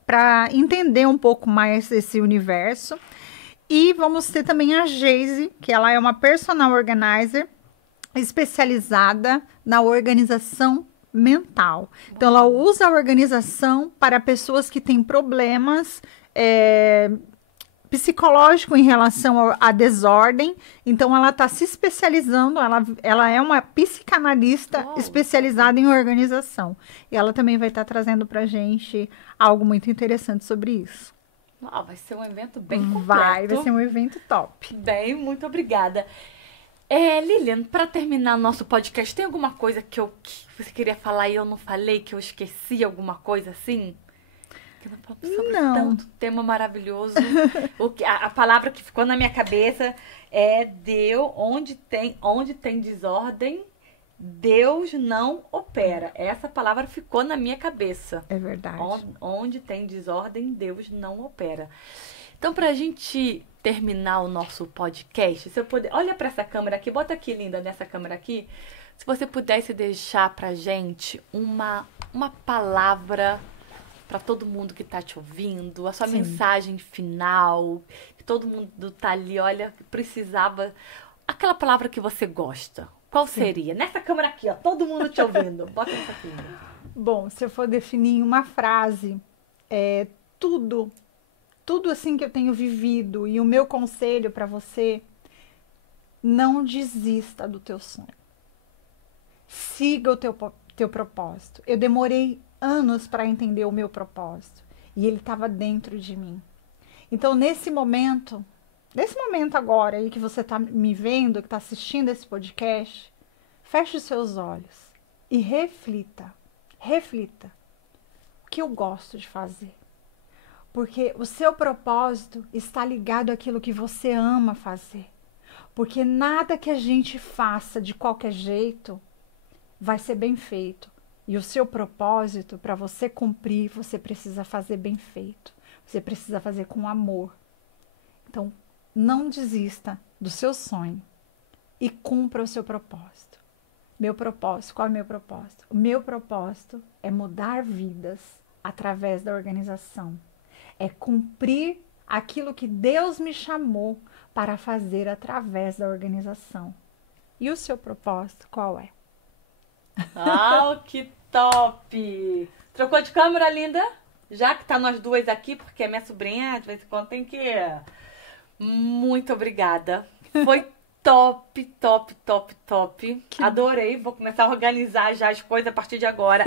para entender um pouco mais esse universo. E vamos ter também a Geise, que ela é uma personal organizer especializada na organização mental. Então, ela usa a organização para pessoas que têm problemas psicológicos em relação à desordem. Então, ela está se especializando, ela é uma psicanalista especializada em organização. E ela também vai estar trazendo para a gente algo muito interessante sobre isso. Vai ser um evento bem completo. Vai ser um evento top. Bem, muito obrigada. Lilian, para terminar nosso podcast, tem alguma coisa que você queria falar e eu não falei, que eu esqueci, alguma coisa assim? Sobre tanto tema maravilhoso. A palavra que ficou na minha cabeça é onde tem desordem, Deus não opera. Essa palavra ficou na minha cabeça. É verdade. Onde tem desordem, Deus não opera. Então, pra gente terminar o nosso podcast, se eu puder, olha pra essa câmera aqui, bota aqui, linda, nessa câmera aqui. Se você pudesse deixar pra gente uma palavra para todo mundo que tá te ouvindo, a sua mensagem final, que todo mundo tá ali, olha, precisava, aquela palavra que você gosta, qual seria? Nessa câmera aqui, ó, todo mundo te ouvindo, bota isso aqui. Bom, se eu for definir em uma frase, tudo assim que eu tenho vivido, e o meu conselho para você, não desista do teu sonho. Siga o teu propósito. Eu demorei anos para entender o meu propósito, e ele estava dentro de mim. Então, nesse momento agora aí que você está me vendo, que está assistindo esse podcast, feche os seus olhos e reflita. O que eu gosto de fazer? Porque o seu propósito está ligado àquilo que você ama fazer. Porque nada que a gente faça de qualquer jeito vai ser bem feito. E o seu propósito, para você cumprir, você precisa fazer bem feito. Você precisa fazer com amor. Então, não desista do seu sonho e cumpra o seu propósito. Meu propósito, qual é o meu propósito? O meu propósito é mudar vidas através da organização. É cumprir aquilo que Deus me chamou para fazer através da organização. E o seu propósito, qual é? Que top! Trocou de câmera, linda? Já que tá nós duas aqui, porque a minha sobrinha, de vez em quando, tem que... Muito obrigada. Foi top, top, top, top. Adorei. Vou começar a organizar já as coisas a partir de agora.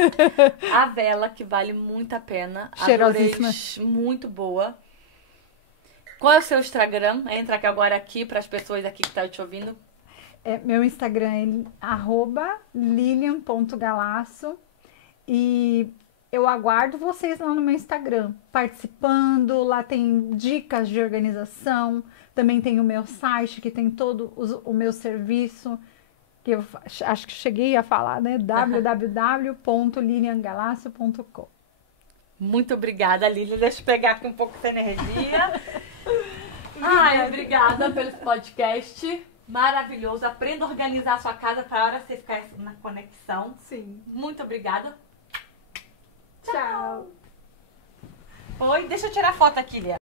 A vela, que vale muito a pena. Cheirosíssima. Adorei, muito boa. Qual é o seu Instagram? Entra aqui agora aqui para as pessoas aqui que estão te ouvindo. Meu Instagram é @lilian.galasso e eu aguardo vocês lá no meu Instagram, participando. Lá tem dicas de organização, também tem o meu site que tem todo o meu serviço, que eu acho que cheguei a falar, né? www.liliangalasso.com. Muito obrigada, Lilian. Deixa eu pegar aqui um pouco essa energia. Ai, obrigada pelo podcast. Maravilhoso. Aprenda a organizar a sua casa para a hora você ficar na conexão. Sim. Muito obrigada. Tchau. Oi, deixa eu tirar foto aqui, Lia.